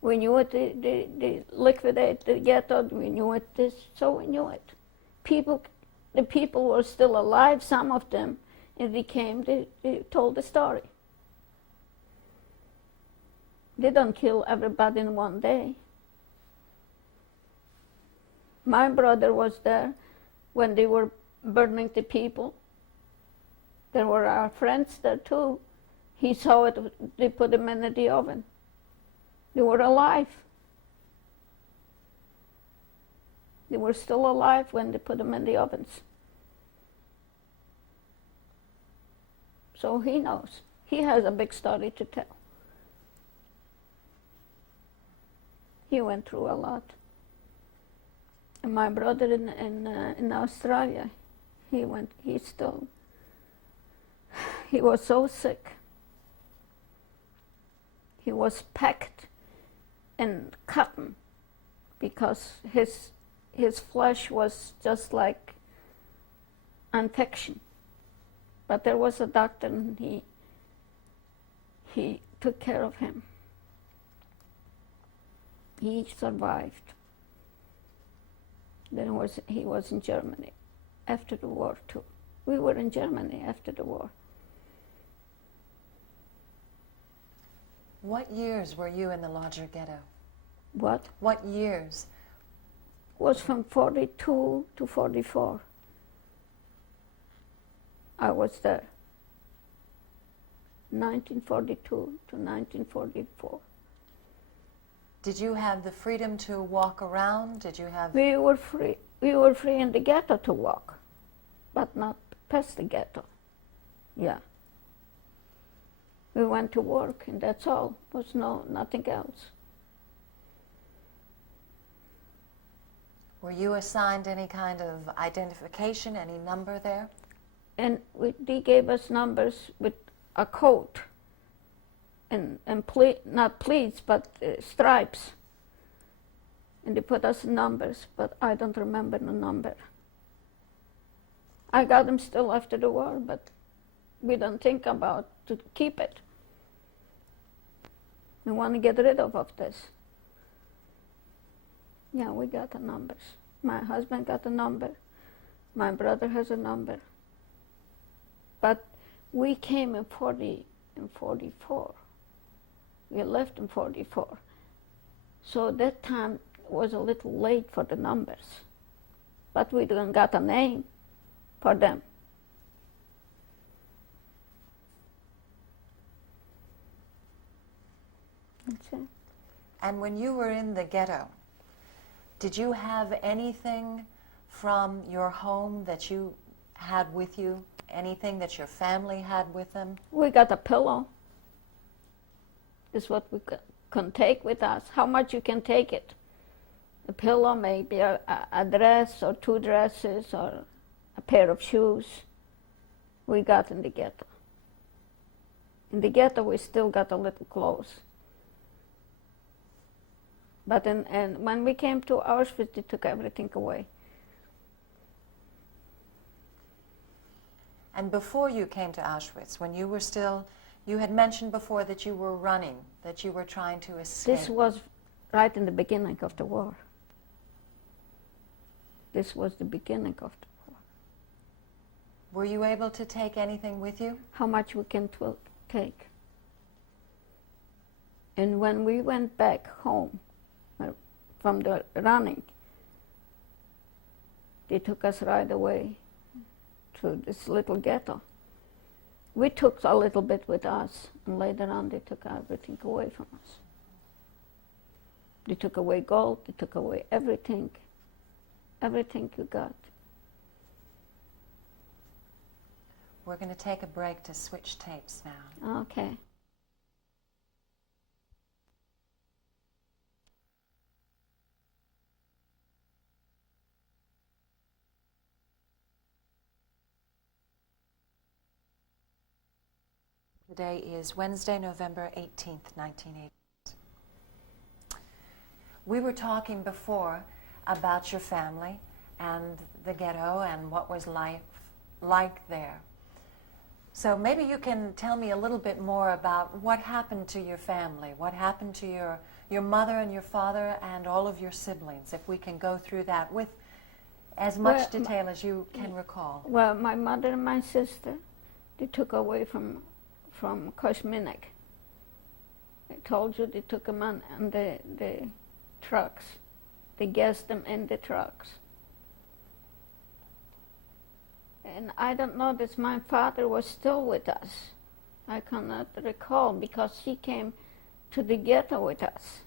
We knew it, they liquidated the ghetto, we knew it, so we knew it. The people were still alive, some of them, and they told the story. They don't kill everybody in one day. My brother was there when they were burning the people. There were our friends there too. He saw it, they put them in the oven. They were alive. They were still alive when they put them in the ovens. So he knows. He has a big story to tell. He went through a lot. And my brother in Australia, he was so sick. He was packed in cotton because his flesh was just like infection. But there was a doctor and he took care of him. He survived. Then he was in Germany after the war too. We were in Germany after the war. What years were you in the Lodz Ghetto? What? What years? Was from 42 to 44. I was there. 1942 to 1944. Did you have the freedom to walk around? Did you have... We were free. We were free in the ghetto to walk, but not past the ghetto. Yeah. We went to work, and that's all. There was nothing else. Were you assigned any kind of identification, any number there? And they gave us numbers with a coat, and not pleats, but stripes. And they put us in numbers, but I don't remember the number. I got them still after the war, but we don't think about to keep it. We want to get rid of this. Yeah, we got the numbers. My husband got a number. My brother has a number. But we came in 44. We left in 44. So that time was a little late for the numbers. But we didn't got a name for them. That's it. And when you were in the ghetto, did you have anything from your home that you had with you? Anything that your family had with them? We got a pillow. This is what we can take with us. How much you can take it? A pillow, maybe a dress or 2 dresses or a pair of shoes. We got in the ghetto. In the ghetto, we still got a little clothes. But and when we came to Auschwitz, they took everything away. And before you came to Auschwitz, when you were still, you had mentioned before that you were running, that you were trying to escape. This was right in the beginning of the war. This was the beginning of the war. Were you able to take anything with you? How much we can take. And when we went back home from the running, they took us right away to this little ghetto. We took a little bit with us, and later on they took everything away from us. They took away gold, they took away everything you got. We're going to take a break to switch tapes now. Okay. Today is Wednesday, November 18th, 1980. We were talking before about your family and the ghetto and what was life like there. So maybe you can tell me a little bit more about what happened to your family, what happened to your mother and your father and all of your siblings, if we can go through that with as much detail as you can recall. Well, my mother and my sister, they took away from Koshminek. I told you they took them on the trucks. They gassed them in the trucks. And I don't know that my father was still with us. I cannot recall because he came to the ghetto with us.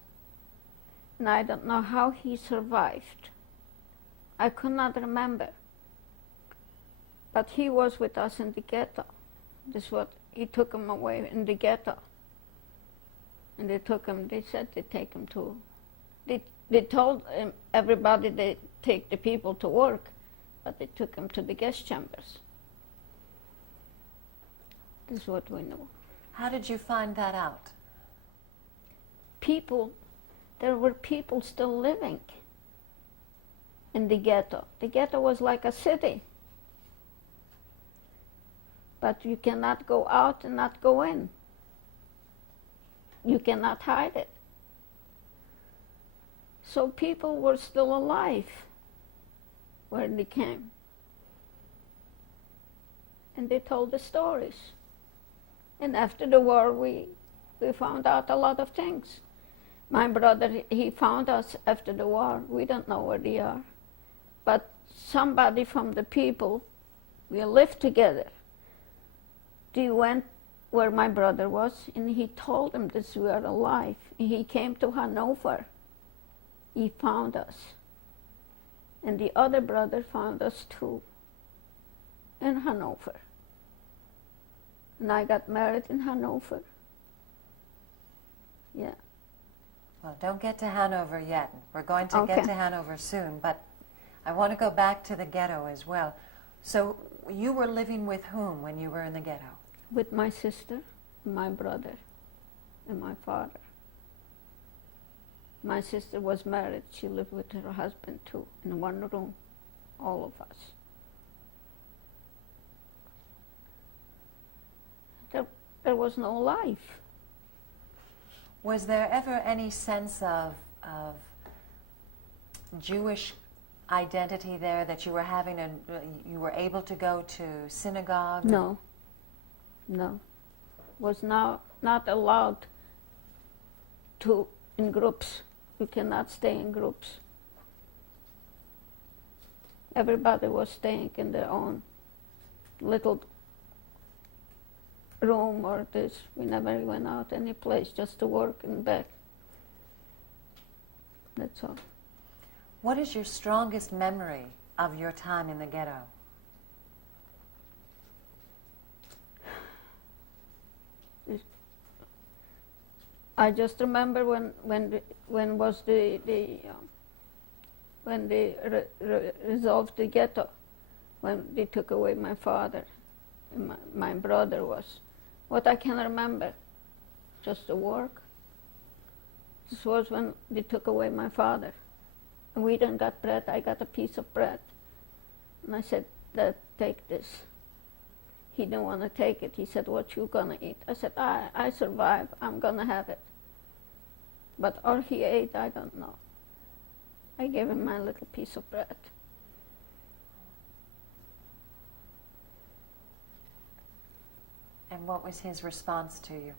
And I don't know how he survived. I could not remember. But he was with us in the ghetto. This is what he took him away in the ghetto. And they took him, they said they take him to, they told him, everybody take the people to work, but they took them to the gas chambers. This is what we know. How did you find that out? There were people still living in the ghetto. The ghetto was like a city. But you cannot go out and not go in. You cannot hide it. So people were still alive where they came. And they told the stories. And after the war, we found out a lot of things. My brother, he found us after the war. We don't know where they are. But somebody from the people, we lived together. They went where my brother was, and he told them that we are alive. He came to Hanover. He found us. And the other brother found us too, in Hanover. And I got married in Hanover. Yeah. Well, don't get to Hanover yet. We're going to get to Hanover soon, but I want to go back to the ghetto as well. So you were living with whom when you were in the ghetto? With my sister, my brother, and my father. My sister was married. She lived with her husband too, in one room, all of us. There was no life. Was there ever any sense of Jewish identity there, that you were having you were able to go to synagogue? No. Was not allowed to in groups. You cannot stay in groups. Everybody was staying in their own little room or this. We never went out any place, just to work and back. That's all. What is your strongest memory of your time in the ghetto? I just remember when they resolved the ghetto, when they took away my father, and my brother was. What I can remember, just the work. This was when they took away my father. And we didn't got bread. I got a piece of bread. And I said, Dad, take this. He didn't want to take it. He said, what you gonna eat? I said, I survive. I'm gonna have it. But all he ate, I don't know. I gave him my little piece of bread. And what was his response to you?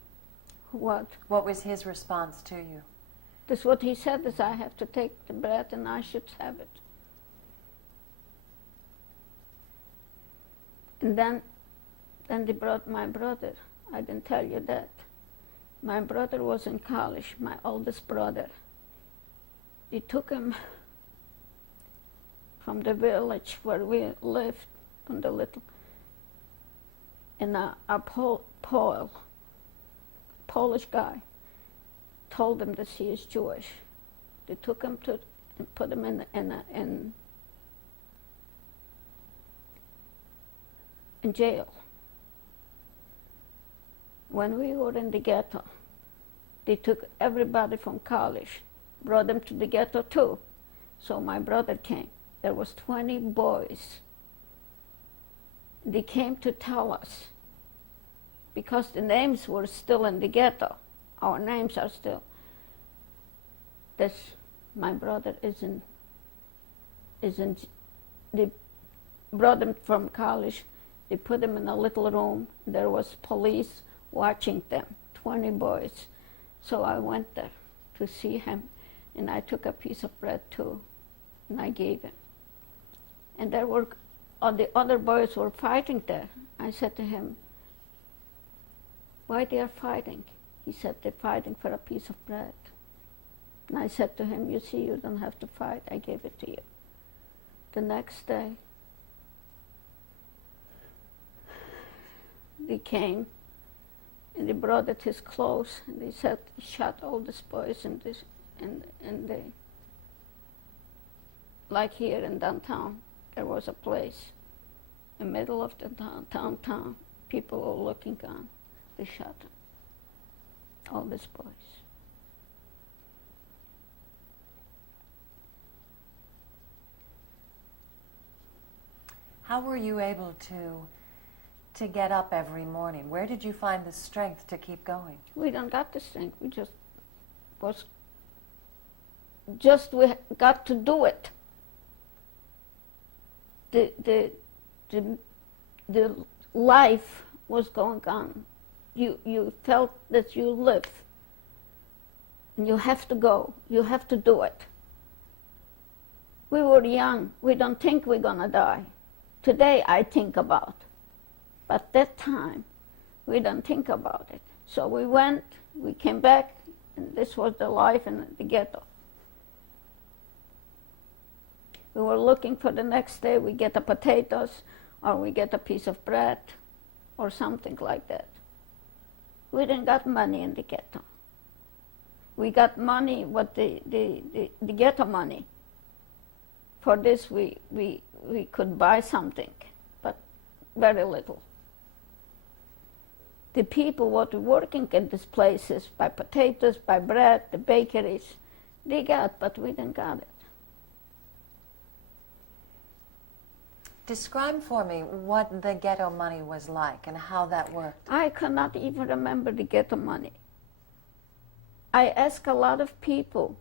What? What was his response to you? This what he said is I have to take the bread and I should have it. And then they brought my brother. I didn't tell you that. My brother was in college, my oldest brother. They took him from the village where we lived, from the little, and a Polish guy told him that he is Jewish. They took him to and put him in jail. When we were in the ghetto, they took everybody from college, brought them to the ghetto too. So my brother came. There was 20 boys. They came to tell us, because the names were still in the ghetto. Our names are still. This, my brother isn't. They brought him from college. They put him in a little room. There was police watching them, 20 boys. So I went there to see him, and I took a piece of bread too, and I gave him. And there were, the other boys were fighting there. I said to him, why they are fighting? He said, they're fighting for a piece of bread. And I said to him, you see, you don't have to fight. I gave it to you. The next day, they came, and they brought it his clothes, and they said, he shot all these boys and they like here in downtown, there was a place in the middle of the downtown. People were looking on. They shot them. All these boys. How were you able to get up every morning? Where did you find the strength to keep going? We don't got the strength. We got to do it. The life was going on. You felt that you live. And you have to go. You have to do it. We were young. We don't think we're gonna die. Today I think about. But that time, we don't think about it. So we went, we came back, and this was the life in the ghetto. We were looking for the next day, we get the potatoes, or we get a piece of bread, or something like that. We didn't got money in the ghetto. We got money, what the ghetto money. For this, we could buy something, but very little. The people what were working in these places, by potatoes, by bread, the bakeries, they got, but we didn't got it. Describe for me what the ghetto money was like and how that worked. I cannot even remember the ghetto money. I asked a lot of people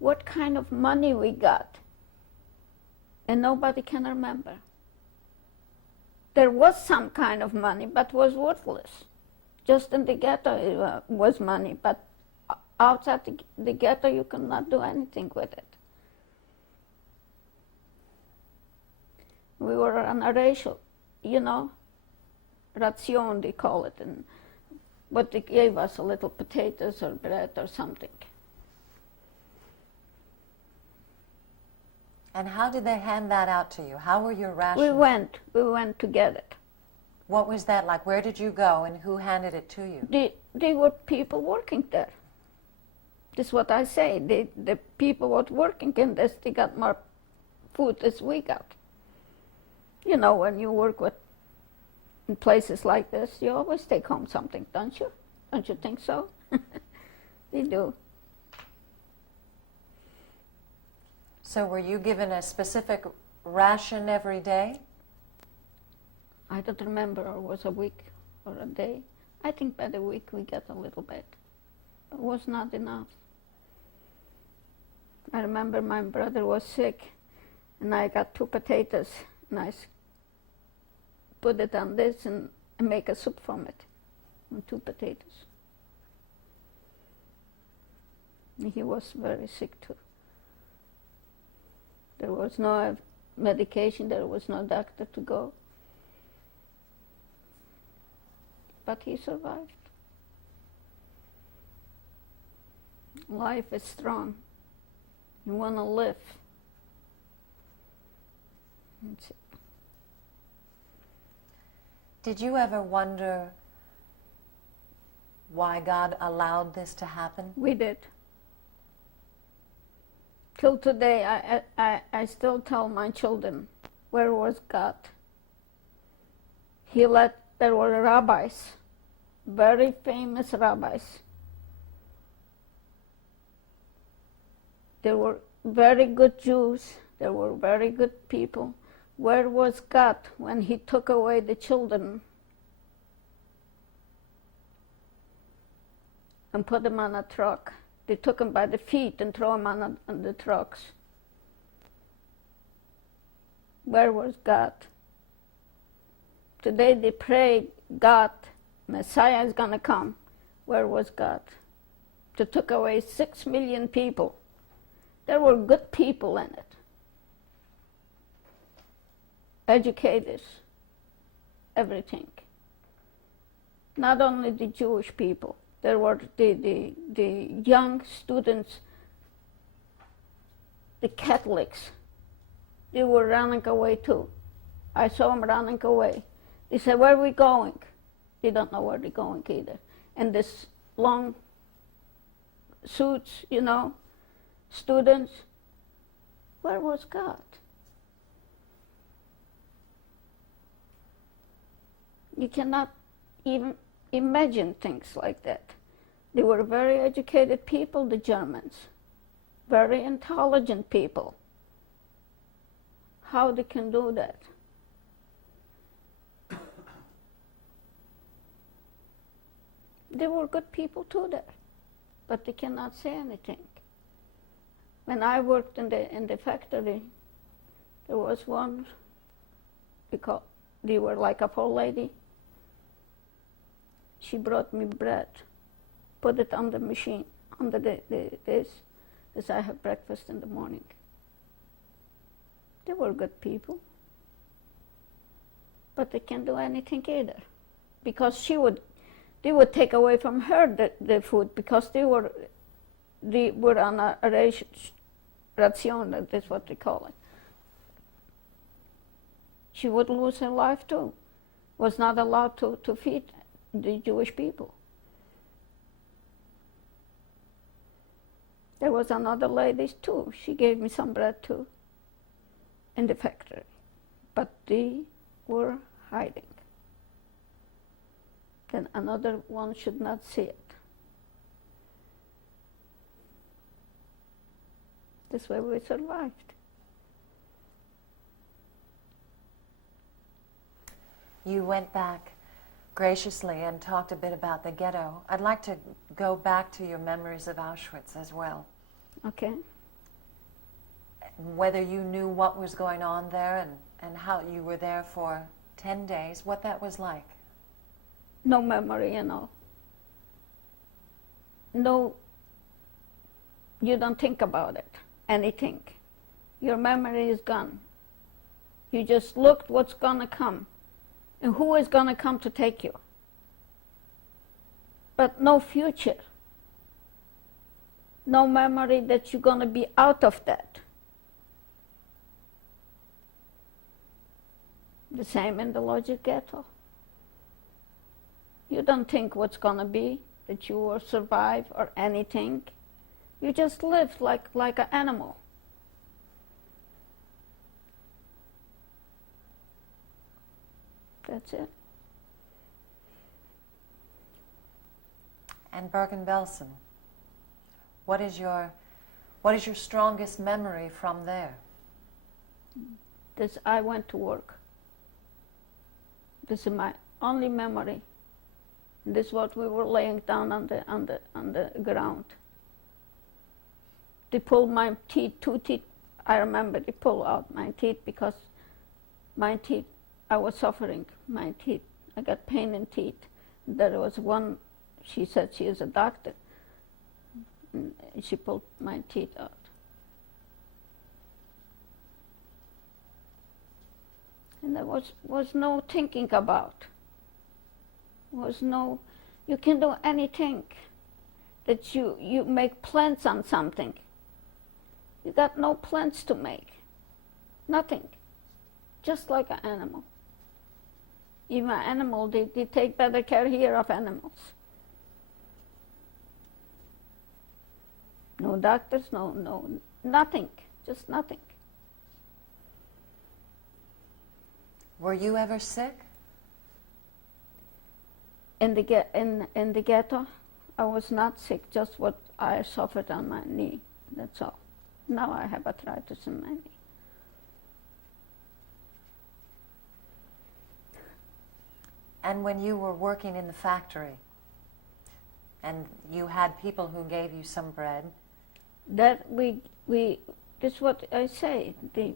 what kind of money we got, and nobody can remember. There was some kind of money, but was worthless. Just in the ghetto it was money, but outside the ghetto you could not do anything with it. We were on a racial, ration they call it, but they gave us a little potatoes or bread or something. And how did they hand that out to you? How were your rations? We went to get it. What was that like? Where did you go and who handed it to you? They were people working there. This is what I say. The people what working in this, they got more food as we got. When you work in places like this, you always take home something, don't you? Don't you think so? They do. So were you given a specific ration every day? I don't remember, or it was a week or a day. I think by the week we got a little bit. It was not enough. I remember my brother was sick, and I got 2 potatoes, and I put it on this and make a soup from it, and 2 potatoes. And he was very sick too. There was no medication, there was no doctor to go. But he survived. Life is strong. You want to live. That's it. Did you ever wonder why God allowed this to happen? We did. Till today, I still tell my children, where was God? There were rabbis, very famous rabbis. There were very good Jews, there were very good people. Where was God when He took away the children and put them on a truck? They took them by the feet and threw them on the trucks. Where was God? Today they pray, God, Messiah is going to come. Where was God? They took away 6 million people. There were good people in it. Educators, everything. Not only the Jewish people. There were the young students, the Catholics. They were running away too. I saw them running away. They said, where are we going? They don't know where they're going either. And this long suits, students, Where was God? You cannot even imagine things like that. They were very educated people, the Germans, very intelligent people. How they can do that? They were good people too there, but they cannot say anything. When I worked in the factory, there was one, because they were like a poor lady. She brought me bread, put it on the machine, under this, as I have breakfast in the morning. They were good people, but they can't do anything either, because they would take away from her the food, because they were on a ration, that's what they call it. She would lose her life too. Was not allowed to feed the Jewish people. There was another lady too. She gave me some bread too in the factory, but they were hiding. Then another one should not see it. This way we survived. You went back graciously and talked a bit about the ghetto. I'd like to go back to your memories of Auschwitz as well. Okay. Whether you knew what was going on there and how you were there for 10 days, what that was like. No memory, you know. No, you don't think about it, anything. Your memory is gone. You just looked what's gonna come and who is gonna come to take you. But no future. No memory that you're gonna be out of that. The same in the Lodz Ghetto. You don't think what's gonna be, that you will survive or anything. You just live like an animal. That's it. And Bergen-Belsen, what is your strongest memory from there? I went to work. This is my only memory. This is what we were laying down on the ground. They pulled my teeth, 2 teeth. I remember they pulled out my teeth because my teeth, I was suffering my teeth. I got pain in teeth. There was one, she said she is a doctor. And she pulled my teeth out. And there was no thinking about. Was no, you can do anything. That you make plans on something. You got no plans to make. Nothing. Just like an animal. Even an animal, they take better care here of animals. No doctors, no, nothing. Just nothing. Were you ever sick? In the ghetto, I was not sick, just what I suffered on my knee, that's all. Now I have arthritis in my knee. And when you were working in the factory, and you had people who gave you some bread? That this is what I say, they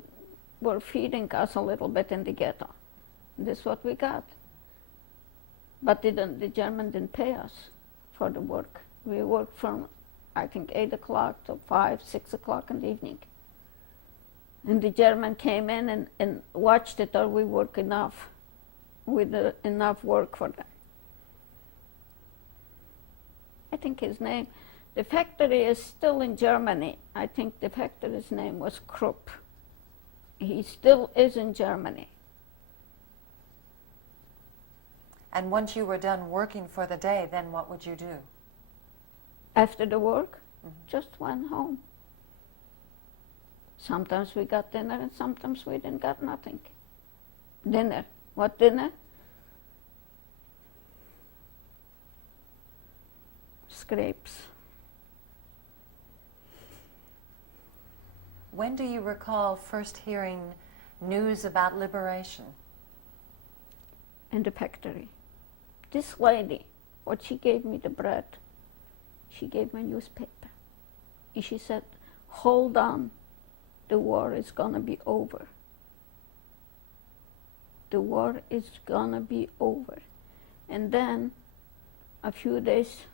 were feeding us a little bit in the ghetto. This is what we got. But the German didn't pay us for the work. We worked from, I think, 8 o'clock to 5, 6 o'clock in the evening. And the German came in and watched it till we work enough, with enough work for them. I think his name, the factory is still in Germany. I think the factory's name was Krupp. He still is in Germany. And once you were done working for the day, then what would you do? After the work, just went home. Sometimes we got dinner and sometimes we didn't got nothing. Dinner. What dinner? Scrapes. When do you recall first hearing news about liberation? In the factory. This lady, what she gave me the bread, she gave me a newspaper. And she said, hold on, the war is gonna be over. The war is gonna be over. And then, a few days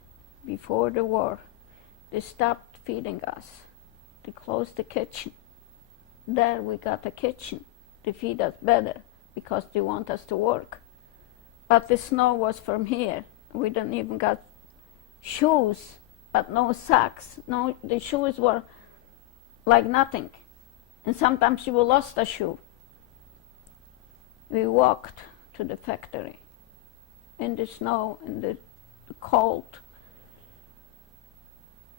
before the war, they stopped feeding us. They closed the kitchen. There we got a kitchen to feed us better because they want us to work. But the snow was from here. We didn't even got shoes, but no socks. No, the shoes were like nothing. And sometimes you lost a shoe. We walked to the factory in the snow, in the cold.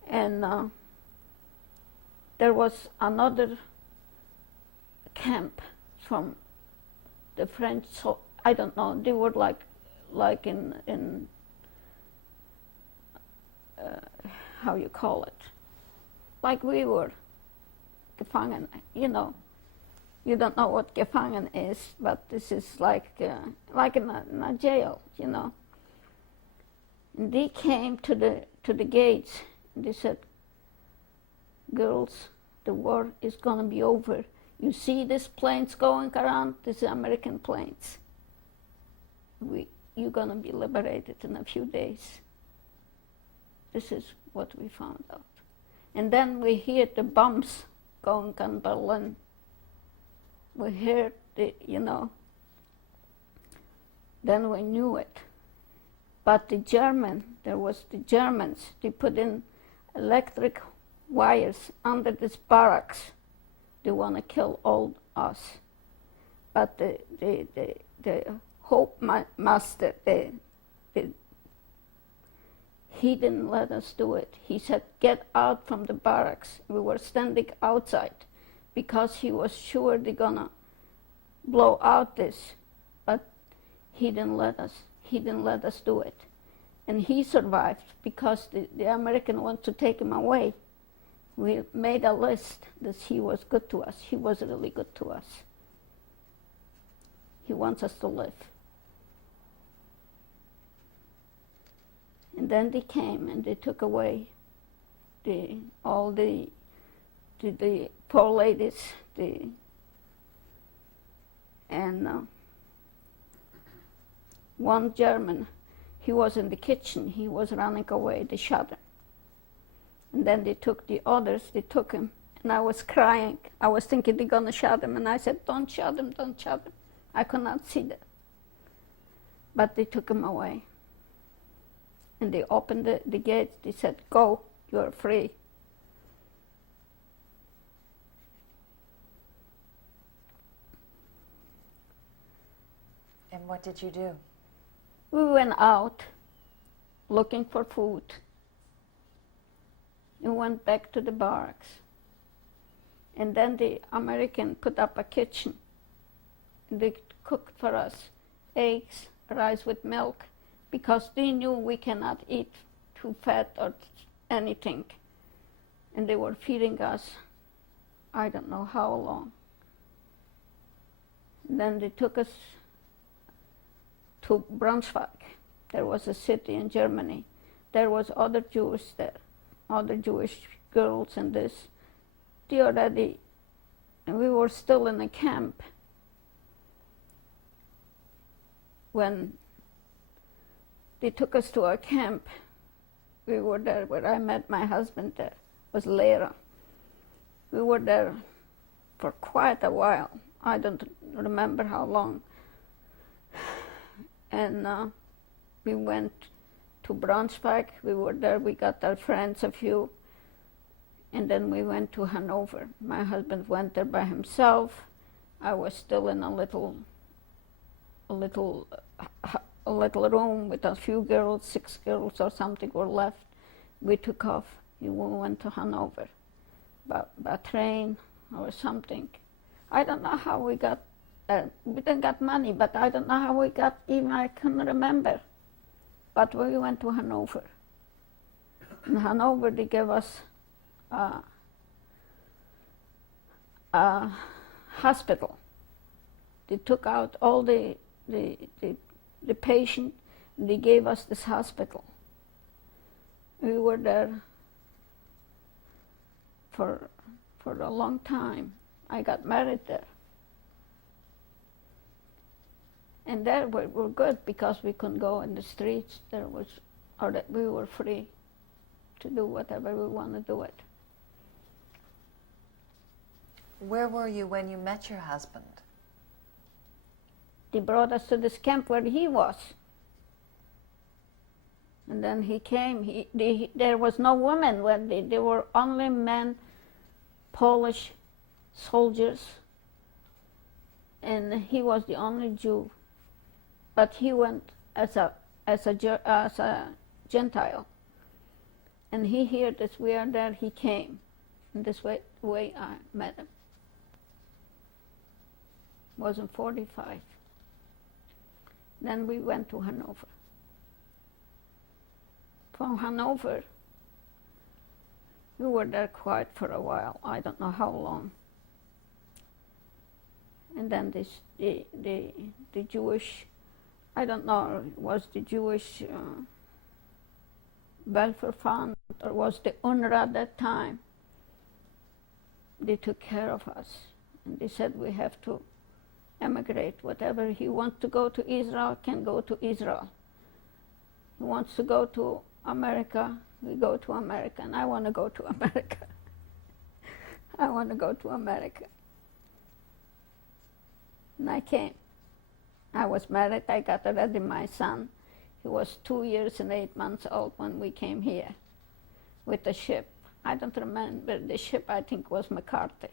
And there was another camp from the French, so I don't know, they were like in how you call it, like we were, gefangen, you know. You don't know what gefangen is, but this is like in a jail, you know. And they came to the gates, and they said, girls, the war is gonna be over. You see these planes going around? These are American planes. You're gonna be liberated in a few days. This is what we found out. And then we heard the bombs going on Berlin. We heard the, you know, then we knew it. But there was the Germans, they put in electric wires under this barracks. They want to kill all us. But the Hope Master, he didn't let us do it. He said, get out from the barracks. We were standing outside because he was sure they're gonna blow out this. But he didn't let us. He didn't let us do it. And he survived because the American wanted to take him away. We made a list that he was good to us. He was really good to us. He wants us to live. And then they came and they took away all the poor ladies, and one German, he was in the kitchen, he was running away, they shot him. And then they took the others, they took him, and I was crying. I was thinking they're gonna shoot him, and I said, don't shoot him, don't shoot him. I could not see that. But they took him away. And they opened the gates, they said, go, you're free. And what did you do? We went out looking for food. We went back to the barracks. And then the American put up a kitchen. They cooked for us eggs, rice with milk, because they knew we cannot eat too fat or anything. And they were feeding us, I don't know how long. Then they took us to Braunschweig. There was a city in Germany. There was other Jews there, other Jewish girls and this. They already, and we were still in a camp when they took us to a camp. We were there where I met my husband there, was Lera. We were there for quite a while. I don't remember how long. And we went to Braunschweig. We were there, we got our friends, a few. And then we went to Hanover. My husband went there by himself. I was still in a little room with a few girls, 6 girls or something were left. We took off. We went to Hanover by train, or something. I don't know how we got, we didn't get money, but I don't know how we got, even I can remember. But we went to Hanover. In Hanover, they gave us a hospital. They took out all the patient, and they gave us this hospital. We were there for a long time. I got married there. And there we were good because we couldn't go in the streets. There was, or that we were free to do whatever we want to do it. Where were you when you met your husband? They brought us to this camp where he was. And then he came. There was no women when there were only men, Polish soldiers, and he was the only Jew. But he went as a Gentile. And he heard us, we are there, he came. And this way I met him. Was in 45. Then we went to Hanover. From Hanover, we were there quite for a while. I don't know how long. And then the Jewish, I don't know, it was the Jewish welfare fund or was the UNRWA at that time. They took care of us. And they said we have to emigrate. Whatever he wants to go to Israel can go to Israel. He wants to go to America, we go to America. And I want to go to America. I want to go to America. And I came. I was married. I got already my son. He was 2 years and 8 months old when we came here with the ship. I don't remember the ship. I think was McCarthy.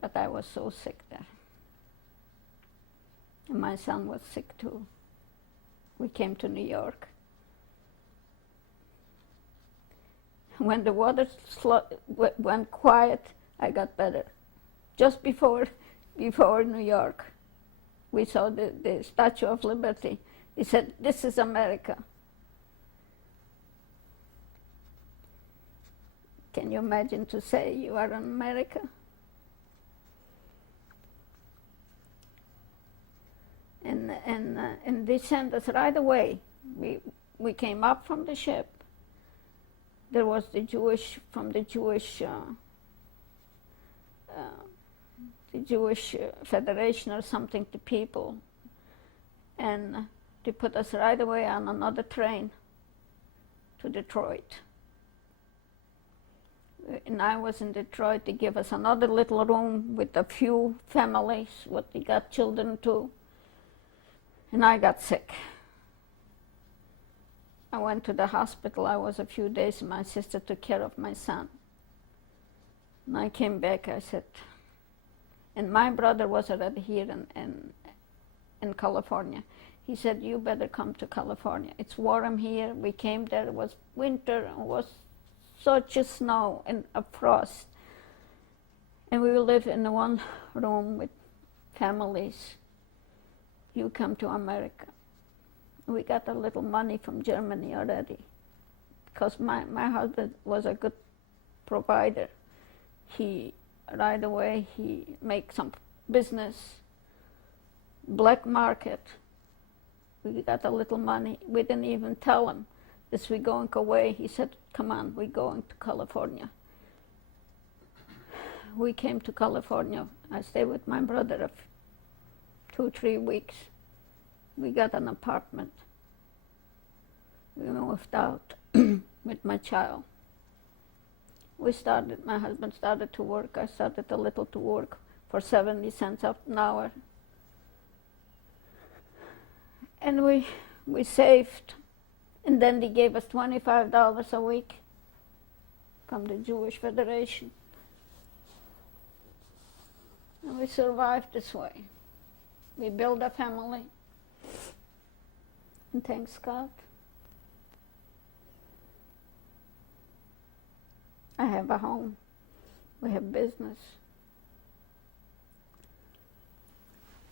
But I was so sick there. And my son was sick too. We came to New York. When the water went quiet, I got better. Just before New York, we saw the Statue of Liberty. He said, "This is America." Can you imagine to say you are in America? And they sent us right away. We came up from the ship. There was the Jewish Federation or something, the people, and they put us right away on another train to Detroit. And I was in Detroit. They gave us another little room with a few families, what they got children too. And I got sick. I went to the hospital. I was a few days, and my sister took care of my son. And I came back, I said, and my brother was already here in California. He said, "You better come to California. It's warm here." We came there, it was winter, it was such a snow and a frost. And we will live in one room with families. You come to America. We got a little money from Germany already, because my husband was a good provider. He, right away, he make some business, black market. We got a little money. We didn't even tell him this we going away. He said, "Come on, we're going to California." We came to California. I stayed with my brother 2-3 weeks. We got an apartment. We moved out with my child. My husband started to work. I started a little to work for 70 cents an hour. And we saved. And then they gave us $25 a week from the Jewish Federation. And we survived this way. We built a family. And thanks God. I have a home. We have business.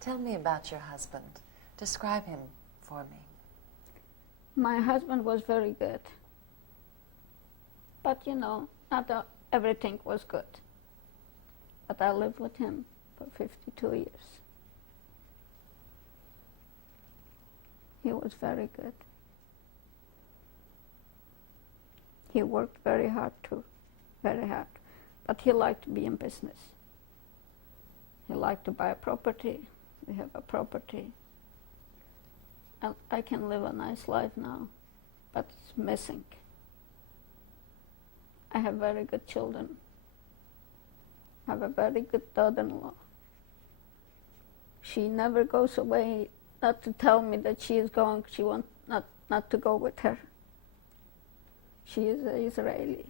Tell me about your husband. Describe him for me. My husband was very good. But you know, not everything was good. But I lived with him for 52 years. He was very good. He worked very hard too, very hard. But he liked to be in business. He liked to buy a property. We have a property. And I can live a nice life now, but it's missing. I have very good children. I have a very good daughter-in-law. She never goes away not to tell me that she is going, she wants not to go with her. She is an Israeli.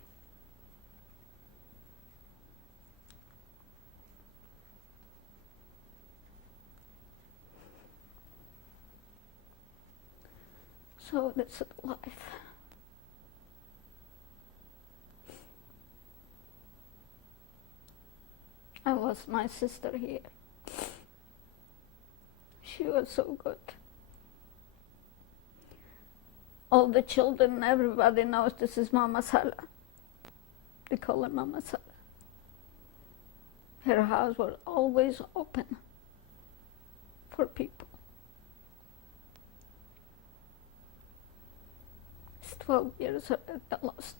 So that's life. I lost my sister here. She was so good. All the children, everybody knows this is Mama Sala. They call her Mama Sala. Her house was always open for people. It's 12 years I lost.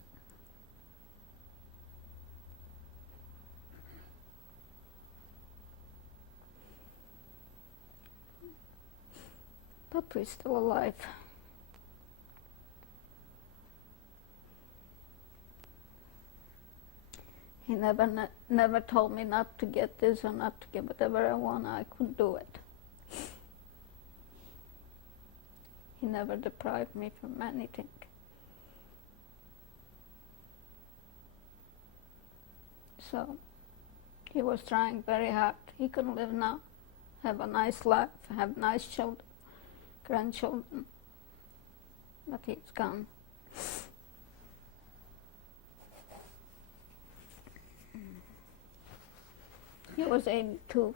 But we're still alive. He never told me not to get this or not to get whatever I want. I could do it. He never deprived me from anything. So he was trying very hard. He could live now, have a nice life, have nice children, grandchildren, but he's gone. He was 82.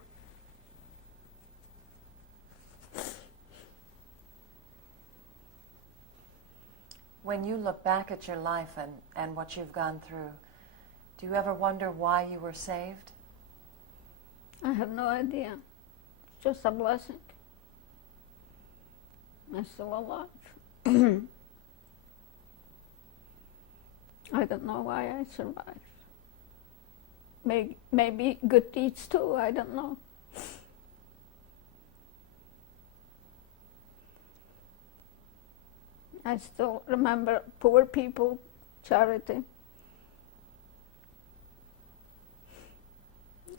When you look back at your life and what you've gone through, do you ever wonder why you were saved? I have no idea. It's just a blessing. I'm still alive. I don't know why I survived. Maybe good deeds too, I don't know. I still remember poor people, charity.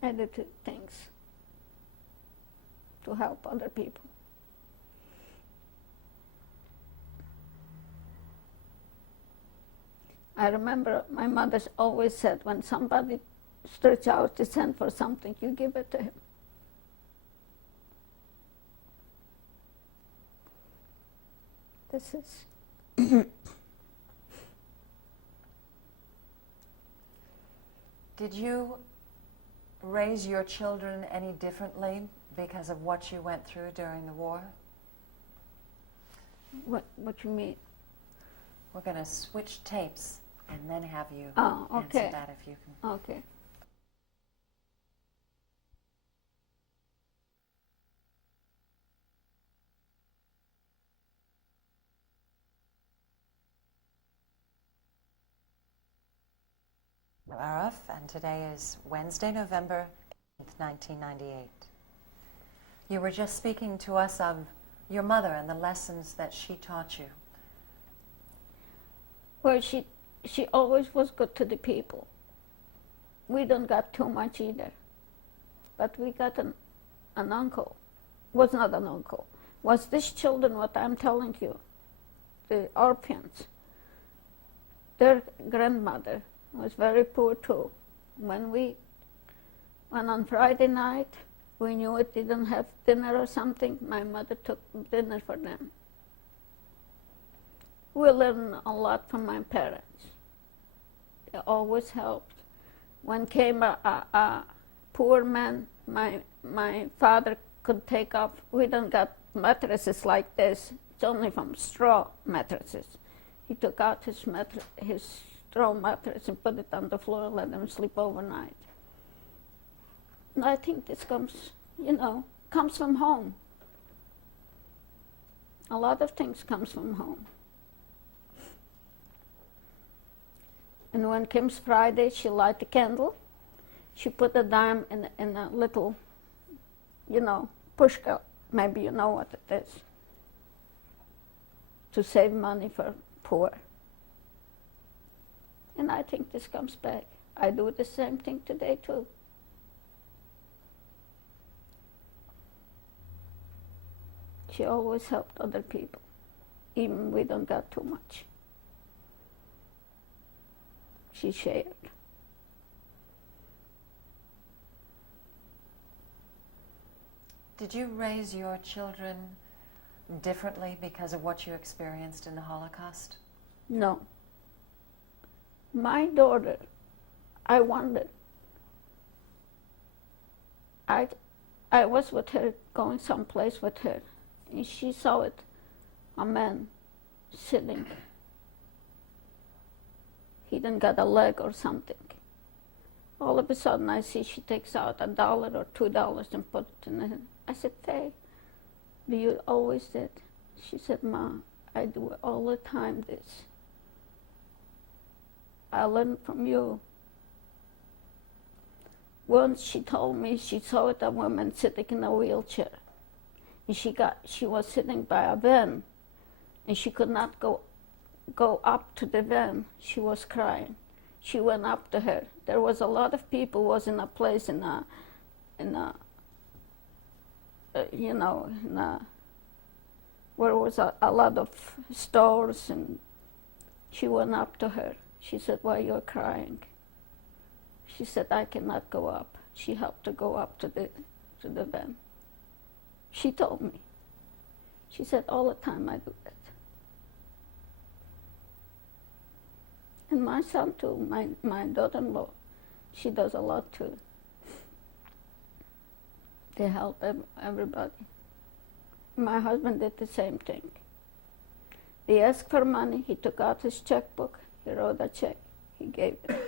I did things to help other people. I remember my mother always said, when somebody stretch out his hand for something, you give it to him. This is. Did you raise your children any differently because of what you went through during the war? What you mean? We're going to switch tapes and then have you okay. answer that if you can. Okay. Araf, and today is Wednesday, November 8th, 1998. You were just speaking to us of your mother and the lessons that she taught you. Well, she always was good to the people. We don't got too much either. But we got an uncle. Was not an uncle. Was these children, what I'm telling you, the orphans. Their grandmother was very poor too. When on Friday night, we knew it didn't have dinner or something, my mother took dinner for them. We learned a lot from my parents. They always helped. When came a poor man, my father could take off. We don't got mattresses like this. It's only from straw mattresses. He took out his straw mattress and put it on the floor and let him sleep overnight. And I think this comes from home. A lot of things comes from home. And when comes Friday, she light a candle. She put a dime in a little, pushka. Maybe you know what it is. To save money for poor. And I think this comes back. I do the same thing today too. She always helped other people, even we don't got too much. She shared. Did you raise your children differently because of what you experienced in the Holocaust? No. My daughter, I wondered. I was with her, going someplace with her, and she saw it, a man sitting. He didn't got a leg or something. All of a sudden I see she takes out $1 or $2 and put it in her. I said, Faye, do you always did? She said, Ma, I do it all the time this. I learned from you. Once she told me she saw a woman sitting in a wheelchair. And she was sitting by a van, and she could not go up to the van. She was crying. She went up to her. There was a lot of people was in a place where was a lot of stores, and she went up to her. She said, why you're crying? She said, I cannot go up. She helped her go up to the van. She told me. She said, all the time I do that. And my son too, my daughter-in-law, she does a lot too. They help everybody. My husband did the same thing. They asked for money, he took out his checkbook, he wrote a check, he gave it.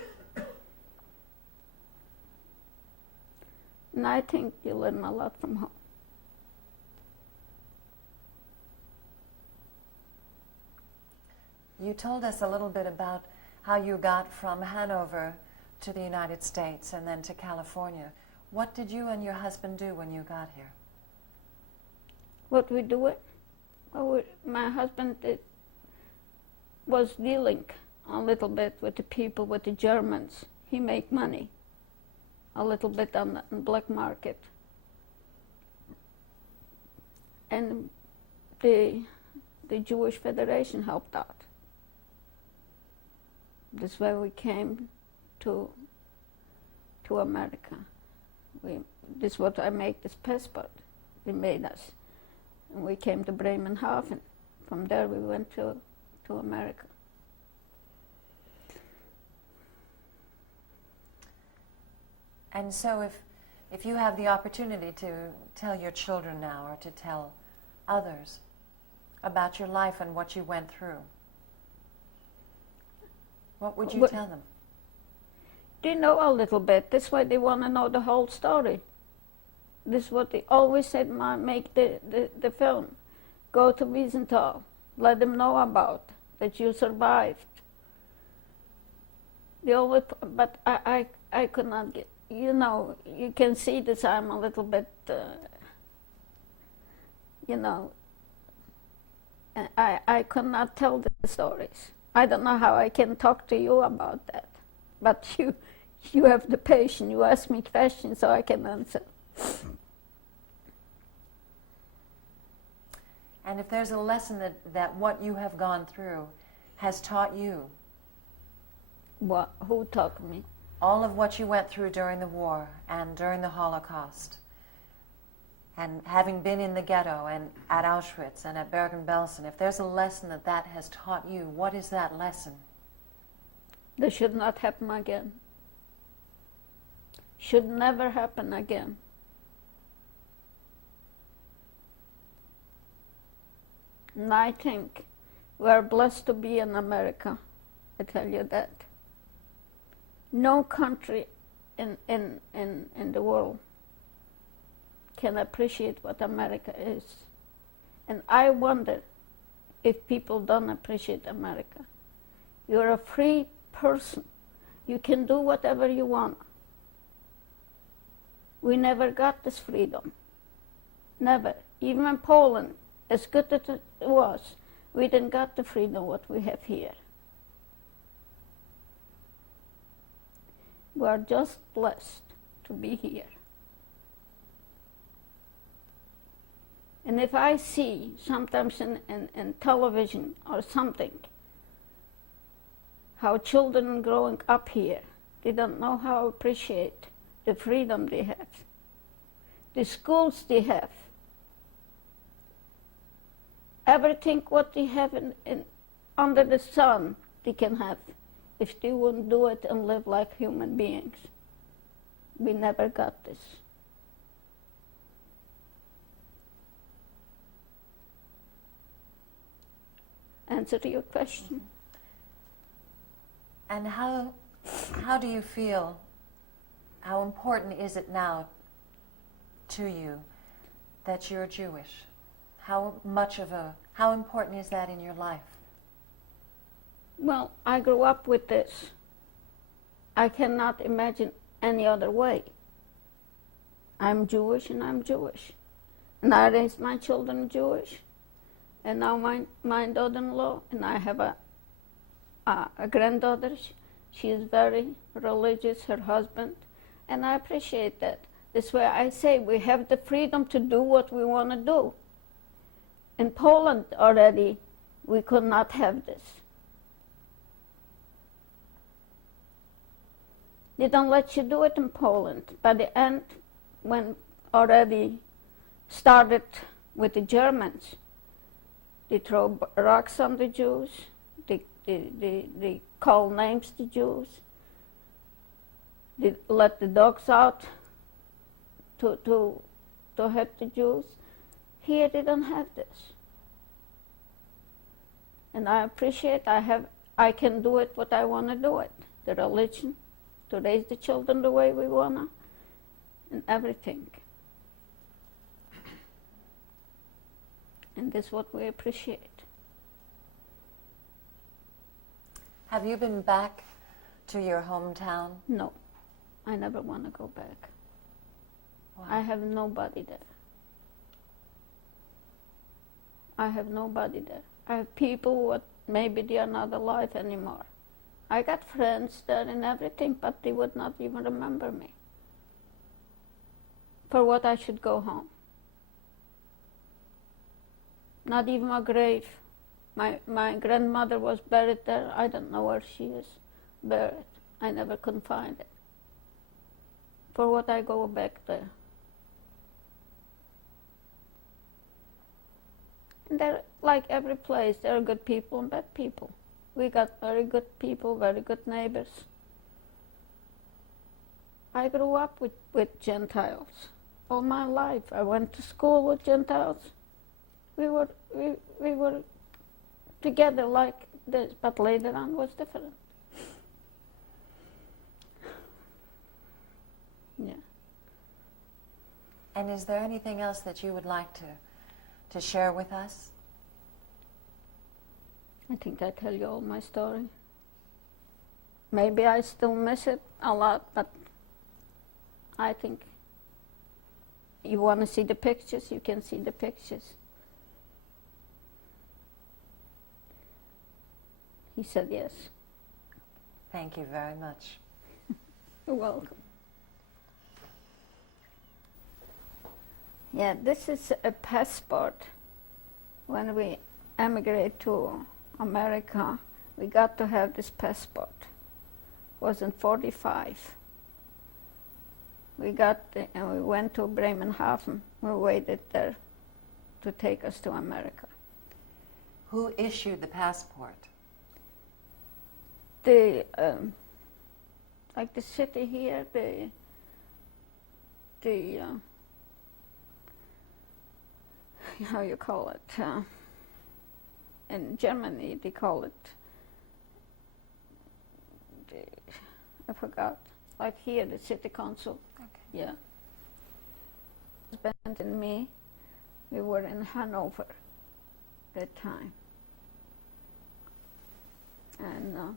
And I think you learn a lot from home. You told us a little bit about how you got from Hanover to the United States and then to California. What did you and your husband do when you got here? What we do it? Well, my husband was dealing a little bit with the people, with the Germans. He make money a little bit on the black market. And the Jewish Federation helped out. This way we came to America. This is what I make this passport. They made us. And we came to Bremerhaven. From there we went to America. And so if you have the opportunity to tell your children now or to tell others about your life and what you went through, what would you tell them? They know a little bit. That's why they want to know the whole story. This is what they always said, Mom, make the film. Go to Wiesenthal. Let them know about that you survived. They always, but I could not get, you can see this, I'm a little bit, I could not tell the stories. I don't know how I can talk to you about that. But you have the patience. You ask me questions so I can answer. And if there's a lesson that what you have gone through has taught you. What? Who taught me? All of what you went through during the war and during the Holocaust. And having been in the ghetto and at Auschwitz and at Bergen-Belsen, if there's a lesson that has taught you, what is that lesson? This should not happen again. should never happen again. And I think we are blessed to be in America, I tell you that. No country in the world can appreciate what America is. And I wonder if people don't appreciate America. You're a free person. You can do whatever you want. We never got this freedom. Never. Even in Poland, as good as it was, we didn't got the freedom what we have here. We are just blessed to be here. And if I see sometimes in television or something, how children growing up here, they don't know how to appreciate the freedom they have, the schools they have, everything what they have under the sun they can have if they wouldn't do it and live like human beings. We never got this. Answer to your question. And how do you feel, how important is it now to you that you're Jewish? How important is that in your life? Well, I grew up with this. I cannot imagine any other way. I'm Jewish and I'm Jewish. And I raised my children Jewish. And now my daughter-in-law, and I have a granddaughter. She is very religious, her husband, and I appreciate that. This way I say we have the freedom to do what we want to do. In Poland already, we could not have this. They don't let you do it in Poland. By the end, when already started with the Germans, they throw rocks on the Jews, they call names to Jews, they let the dogs out to hit the Jews. Here they don't have this. And I appreciate I can do it what I want to do it. The religion, to raise the children the way we want to, and everything. And that's what we appreciate. Have you been back to your hometown? No, I never want to go back. Wow. I have nobody there. I have nobody there. I have people what maybe they are not alive anymore. I got friends there and everything, but they would not even remember me. For what I should go home. Not even a grave. My grandmother was buried there. I don't know where she is buried. I never could find it. For what I go back there? And there, like every place, there are good people and bad people. We got very good people, very good neighbors. I grew up with Gentiles all my life. I went to school with Gentiles. We were together like this, but later on was different. Yeah. And is there anything else that you would like to share with us? I think I tell you all my story. Maybe I still miss it a lot, but I think you want to see the pictures, you can see the pictures. He said yes. Thank you very much. You're welcome. Yeah, this is a passport. When we emigrated to America, we got to have this passport. It was in 45. We got and we went to Bremerhaven. We waited there to take us to America. Who issued the passport? The like the city here, the how you call it, in Germany they call it, I forgot, like here the city council. Okay. Yeah. Husband and me, we were in Hanover that time. And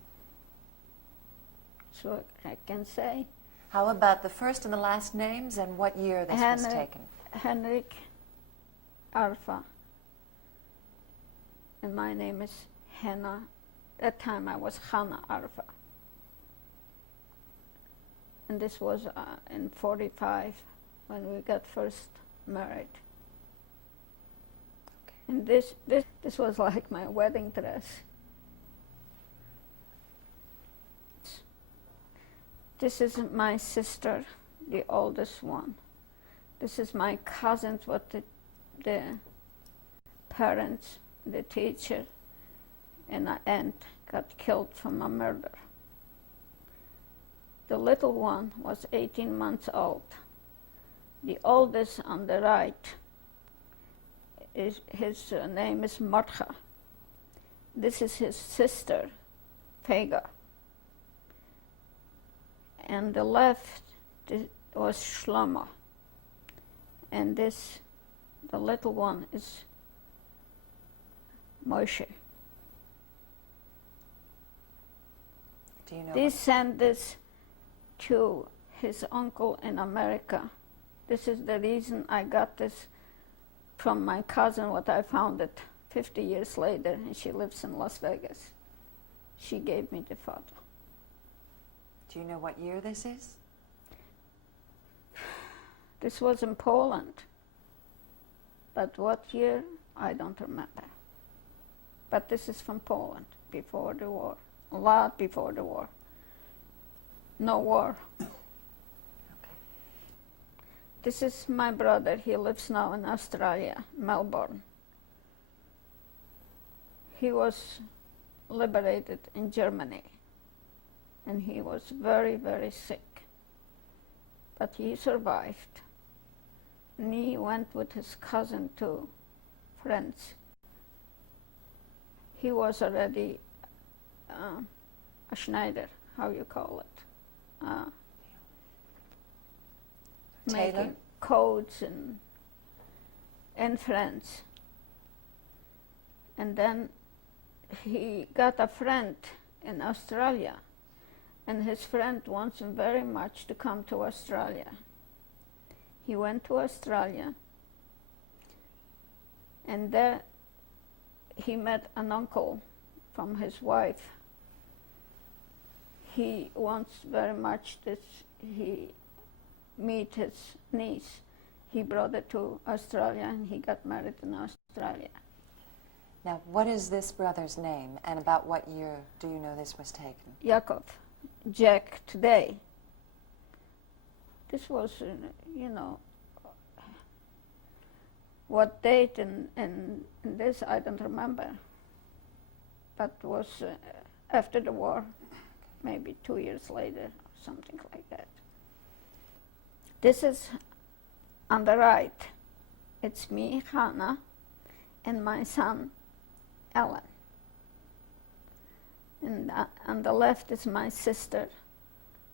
so I can say How about the first and the last names and what year this was taken? Hanna Arfa. And my name is Hanna. That time I was Hanna Arfa. And this was in 45 when we got first married. Okay. And this was like my wedding dress. This is my sister, the oldest one. This is my cousins, what the parents, the teacher, and an aunt got killed from a murder. The little one was 18 months old. The oldest on the right, his name is Martha. This is his sister, Vega. And the left was Shlomo. And the little one is Moshe. Do you know? They sent this to his uncle in America. This is the reason I got this from my cousin, what I found it 50 years later, and she lives in Las Vegas. She gave me the photo. Do you know what year this is? This was in Poland, but what year, I don't remember. But this is from Poland, before the war, a lot before the war. No war. Okay. This is my brother, he lives now in Australia, Melbourne. He was liberated in Germany, and he was very, very sick. But he survived. And he went with his cousin to France. He was already a Schneider, how you call it. Tailor? Making coats in France. And then he got a friend in Australia, and his friend wants him very much to come to Australia. He went to Australia, and there he met an uncle from his wife. He wants very much that he meet his niece. He brought her to Australia, and he got married in Australia. Now, what is this brother's name, and about what year do you know this was taken? Yaakov, Jack today. This was, what date and this I don't remember, but was after the war, maybe 2 years later, something like that. This is on the right. It's me, Hanna, and my son, Ellen. And on the left is my sister,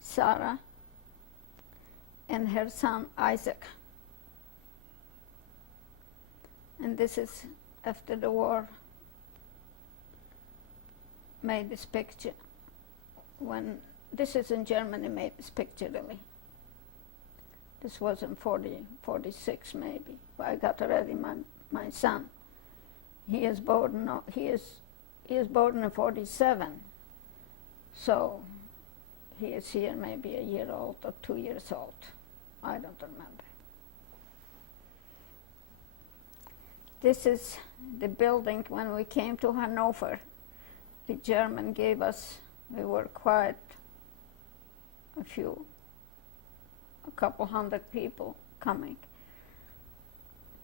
Sarah, and her son, Isaac. And this is after the war, made this picture. When this is in Germany, made this picture really. This was in 46 maybe. I got already my son. He is born in 47. So he is here maybe a year old or 2 years old. I don't remember. This is the building when we came to Hanover. The German gave us, we were quite a couple hundred people coming.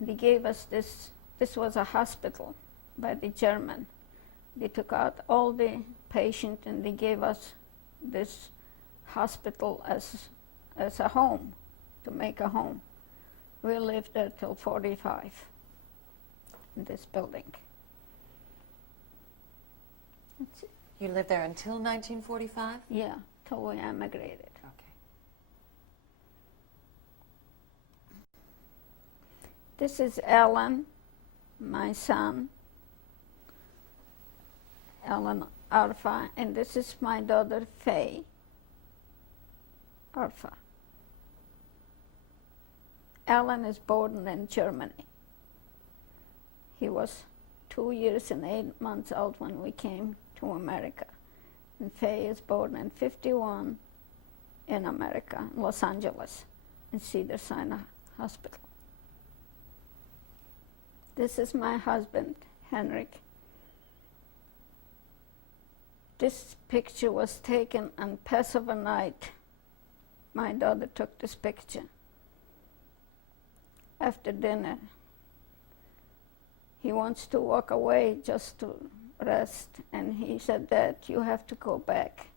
They gave us this was a hospital by the German. They took out all the patients and they gave us this hospital as a home. to make a home. We lived there till 45 in this building. That's it. You lived there until 1945? Yeah, till we emigrated. Okay. This is Alan, my son, Hanna Arfa, and this is my daughter Faye Arfa. Alan is born in Germany. He was 2 years and 8 months old when we came to America. And Faye is born in 51 in America, in Los Angeles, in Cedars-Sinai Hospital. This is my husband, Henrik. This picture was taken on Passover night. My daughter took this picture. After dinner, he wants to walk away just to rest, and he said, "Dad, you have to go back."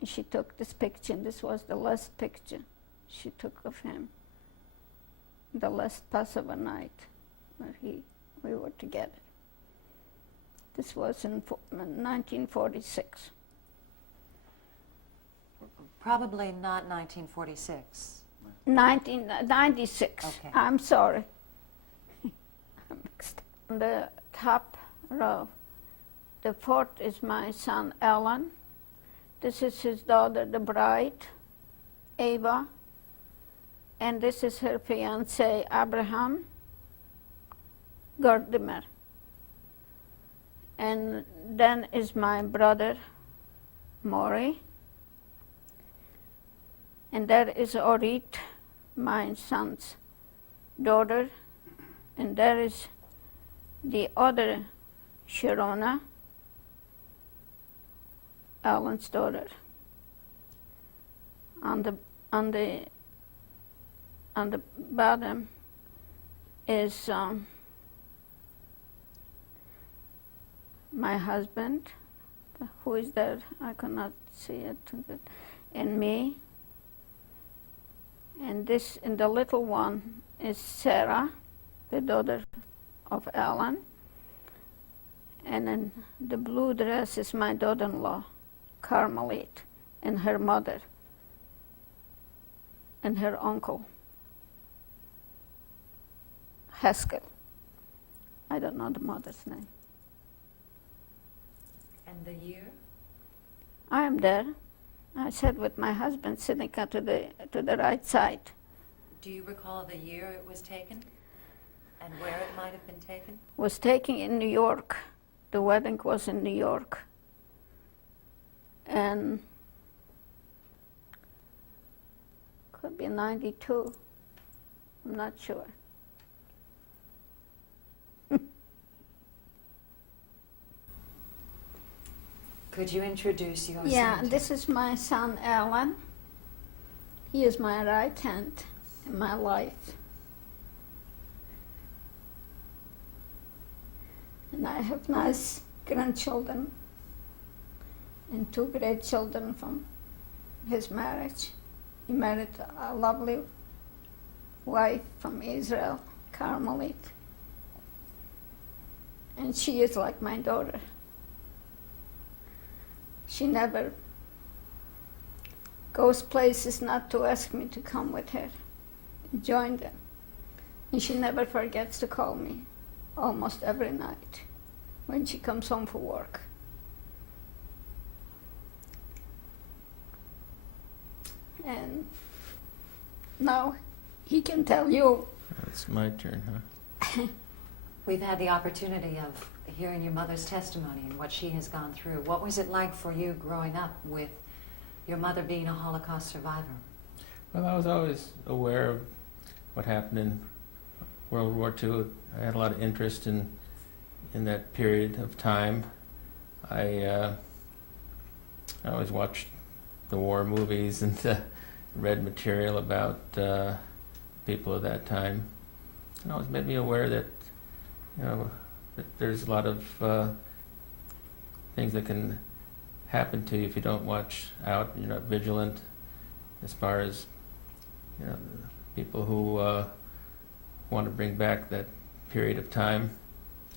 And she took this picture, and this was the last picture she took of him, the last Passover night where we were together. This was in 1946. Probably not 1946. 1996. Okay. I'm sorry. I'm mixed up. On the top row, the fourth is my son Alan. This is his daughter, the bride, Ava. And this is her fiance, Abraham Gordimer. And then is my brother, Maury. And there is Orit, my son's daughter. And there is the other Sharona, Alan's daughter. On the bottom is my husband, who is there? I cannot see it, and me. And this, and the little one is Sarah, the daughter of Alan. And then the blue dress is my daughter-in-law, Carmelite, and her mother, and her uncle, Haskell. I don't know the mother's name. And the year? I am there. I sat with my husband sitting to the right side. Do you recall the year it was taken and where it might have been taken? Was taken in New York. The wedding was in New York. And could be 92. I'm not sure. Could you introduce your Yeah, son? this is my son Alan. He is my right hand in my life. And I have nice grandchildren and 2 great children from his marriage. He married a lovely wife from Israel, Carmelite. And she is like my daughter. She never goes places not to ask me to come with her and join them. And she never forgets to call me almost every night when she comes home from work. And now he can tell you. It's my turn, huh? We've had the opportunity of hearing your mother's testimony and what she has gone through. What was it like for you growing up with your mother being a Holocaust survivor? Well, I was always aware of what happened in World War II. I had a lot of interest in that period of time. I always watched the war movies and read material about people of that time. It always made me aware that, that there's a lot of things that can happen to you if you don't watch out, you're not vigilant as far as, people who want to bring back that period of time.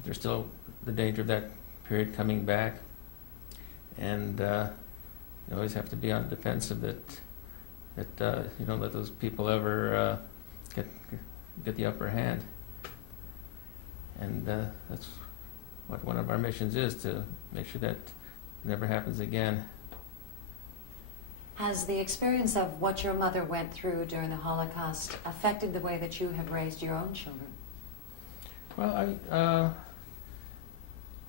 There's still the danger of that period coming back, and you always have to be on the defensive that you don't let those people ever get the upper hand. And that's what one of our missions is, to make sure that never happens again. Has the experience of what your mother went through during the Holocaust affected the way that you have raised your own children? Well,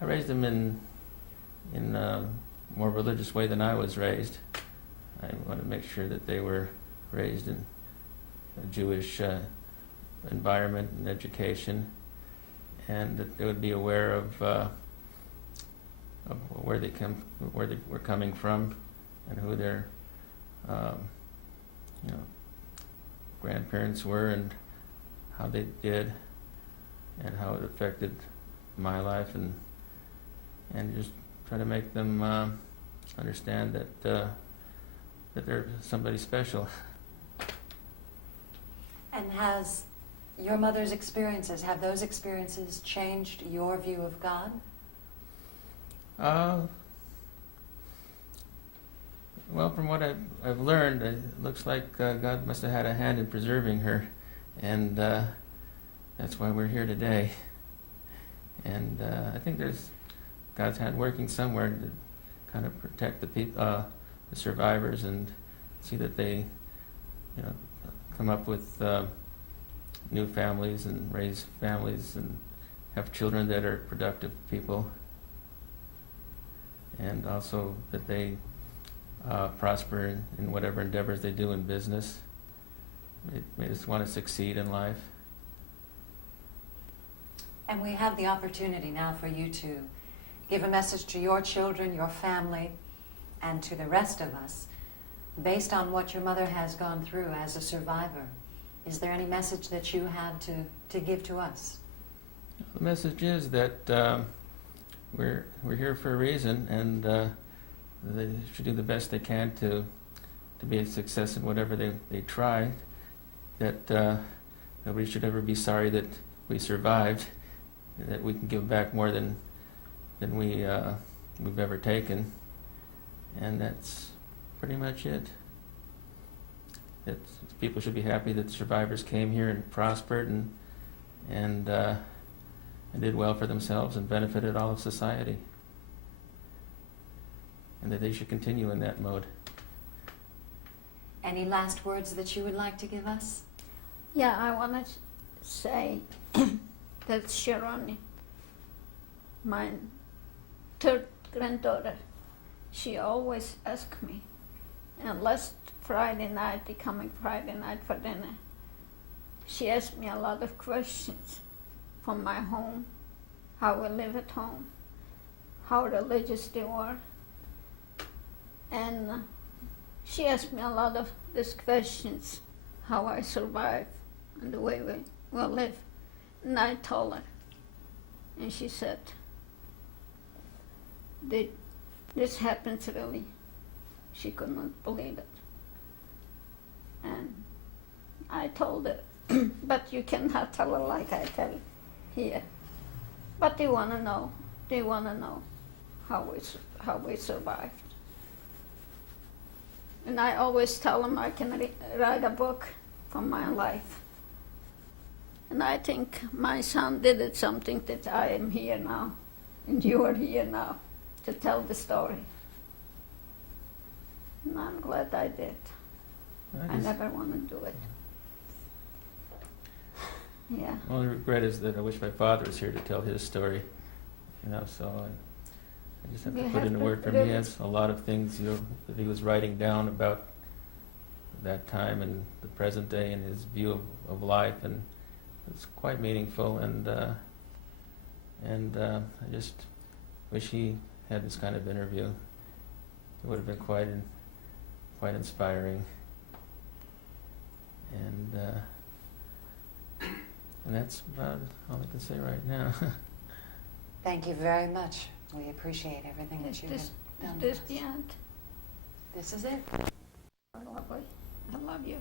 I raised them in a more religious way than I was raised. I wanted to make sure that they were raised in a Jewish environment and education, and that they would be aware of where they were coming from, and who their grandparents were, and how they did, and how it affected my life, and just try to make them understand that they're somebody special. And has your mother's experiences, have those experiences changed your view of God? Well, from what I've learned, it looks like God must have had a hand in preserving her, and that's why we're here today. And I think there's God's hand working somewhere to kind of protect the survivors, and see that they, come up with new families and raise families and have children that are productive people, and also that they prosper in whatever endeavors they do in business. They just want to succeed in life. And we have the opportunity now for you to give a message to your children, your family, and to the rest of us, based on what your mother has gone through as a survivor. Is there any message that you have to give to us? The message is that we're here for a reason, and they should do the best they can to be a success in whatever they try. That nobody should ever be sorry that we survived, that we can give back more than we've ever taken, and that's pretty much it. That people should be happy that the survivors came here and prospered and did well for themselves and benefited all of society, and that they should continue in that mode. Any last words that you would like to give us? Yeah, I want to say that Sharon, my third granddaughter, she always asks me, and last Friday night, the coming Friday night for dinner, she asked me a lot of questions from my home, how we live at home, how religious they were, and she asked me a lot of these questions, how I survive and the way we will live. And I told her, and she said, this happens really. She could not believe it. And I told her, but you cannot tell her like I tell here. But they want to know. They want to know how we survived. And I always tell them I can write a book from my life. And I think my son did it something that I am here now, and you are here now, to tell the story. And I'm glad I did. I never want to do it. Yeah. The only regret is that I wish my father was here to tell his story. So I just have to put in a word for him. He has a lot of things, that he was writing down about that time and the present day and his view of life, and it's quite meaningful. And I just wish he had this kind of interview. It would have been quite inspiring. And that's about all I can say right now. Thank you very much. We appreciate everything that you have done. Is this the end? This is it. I love you.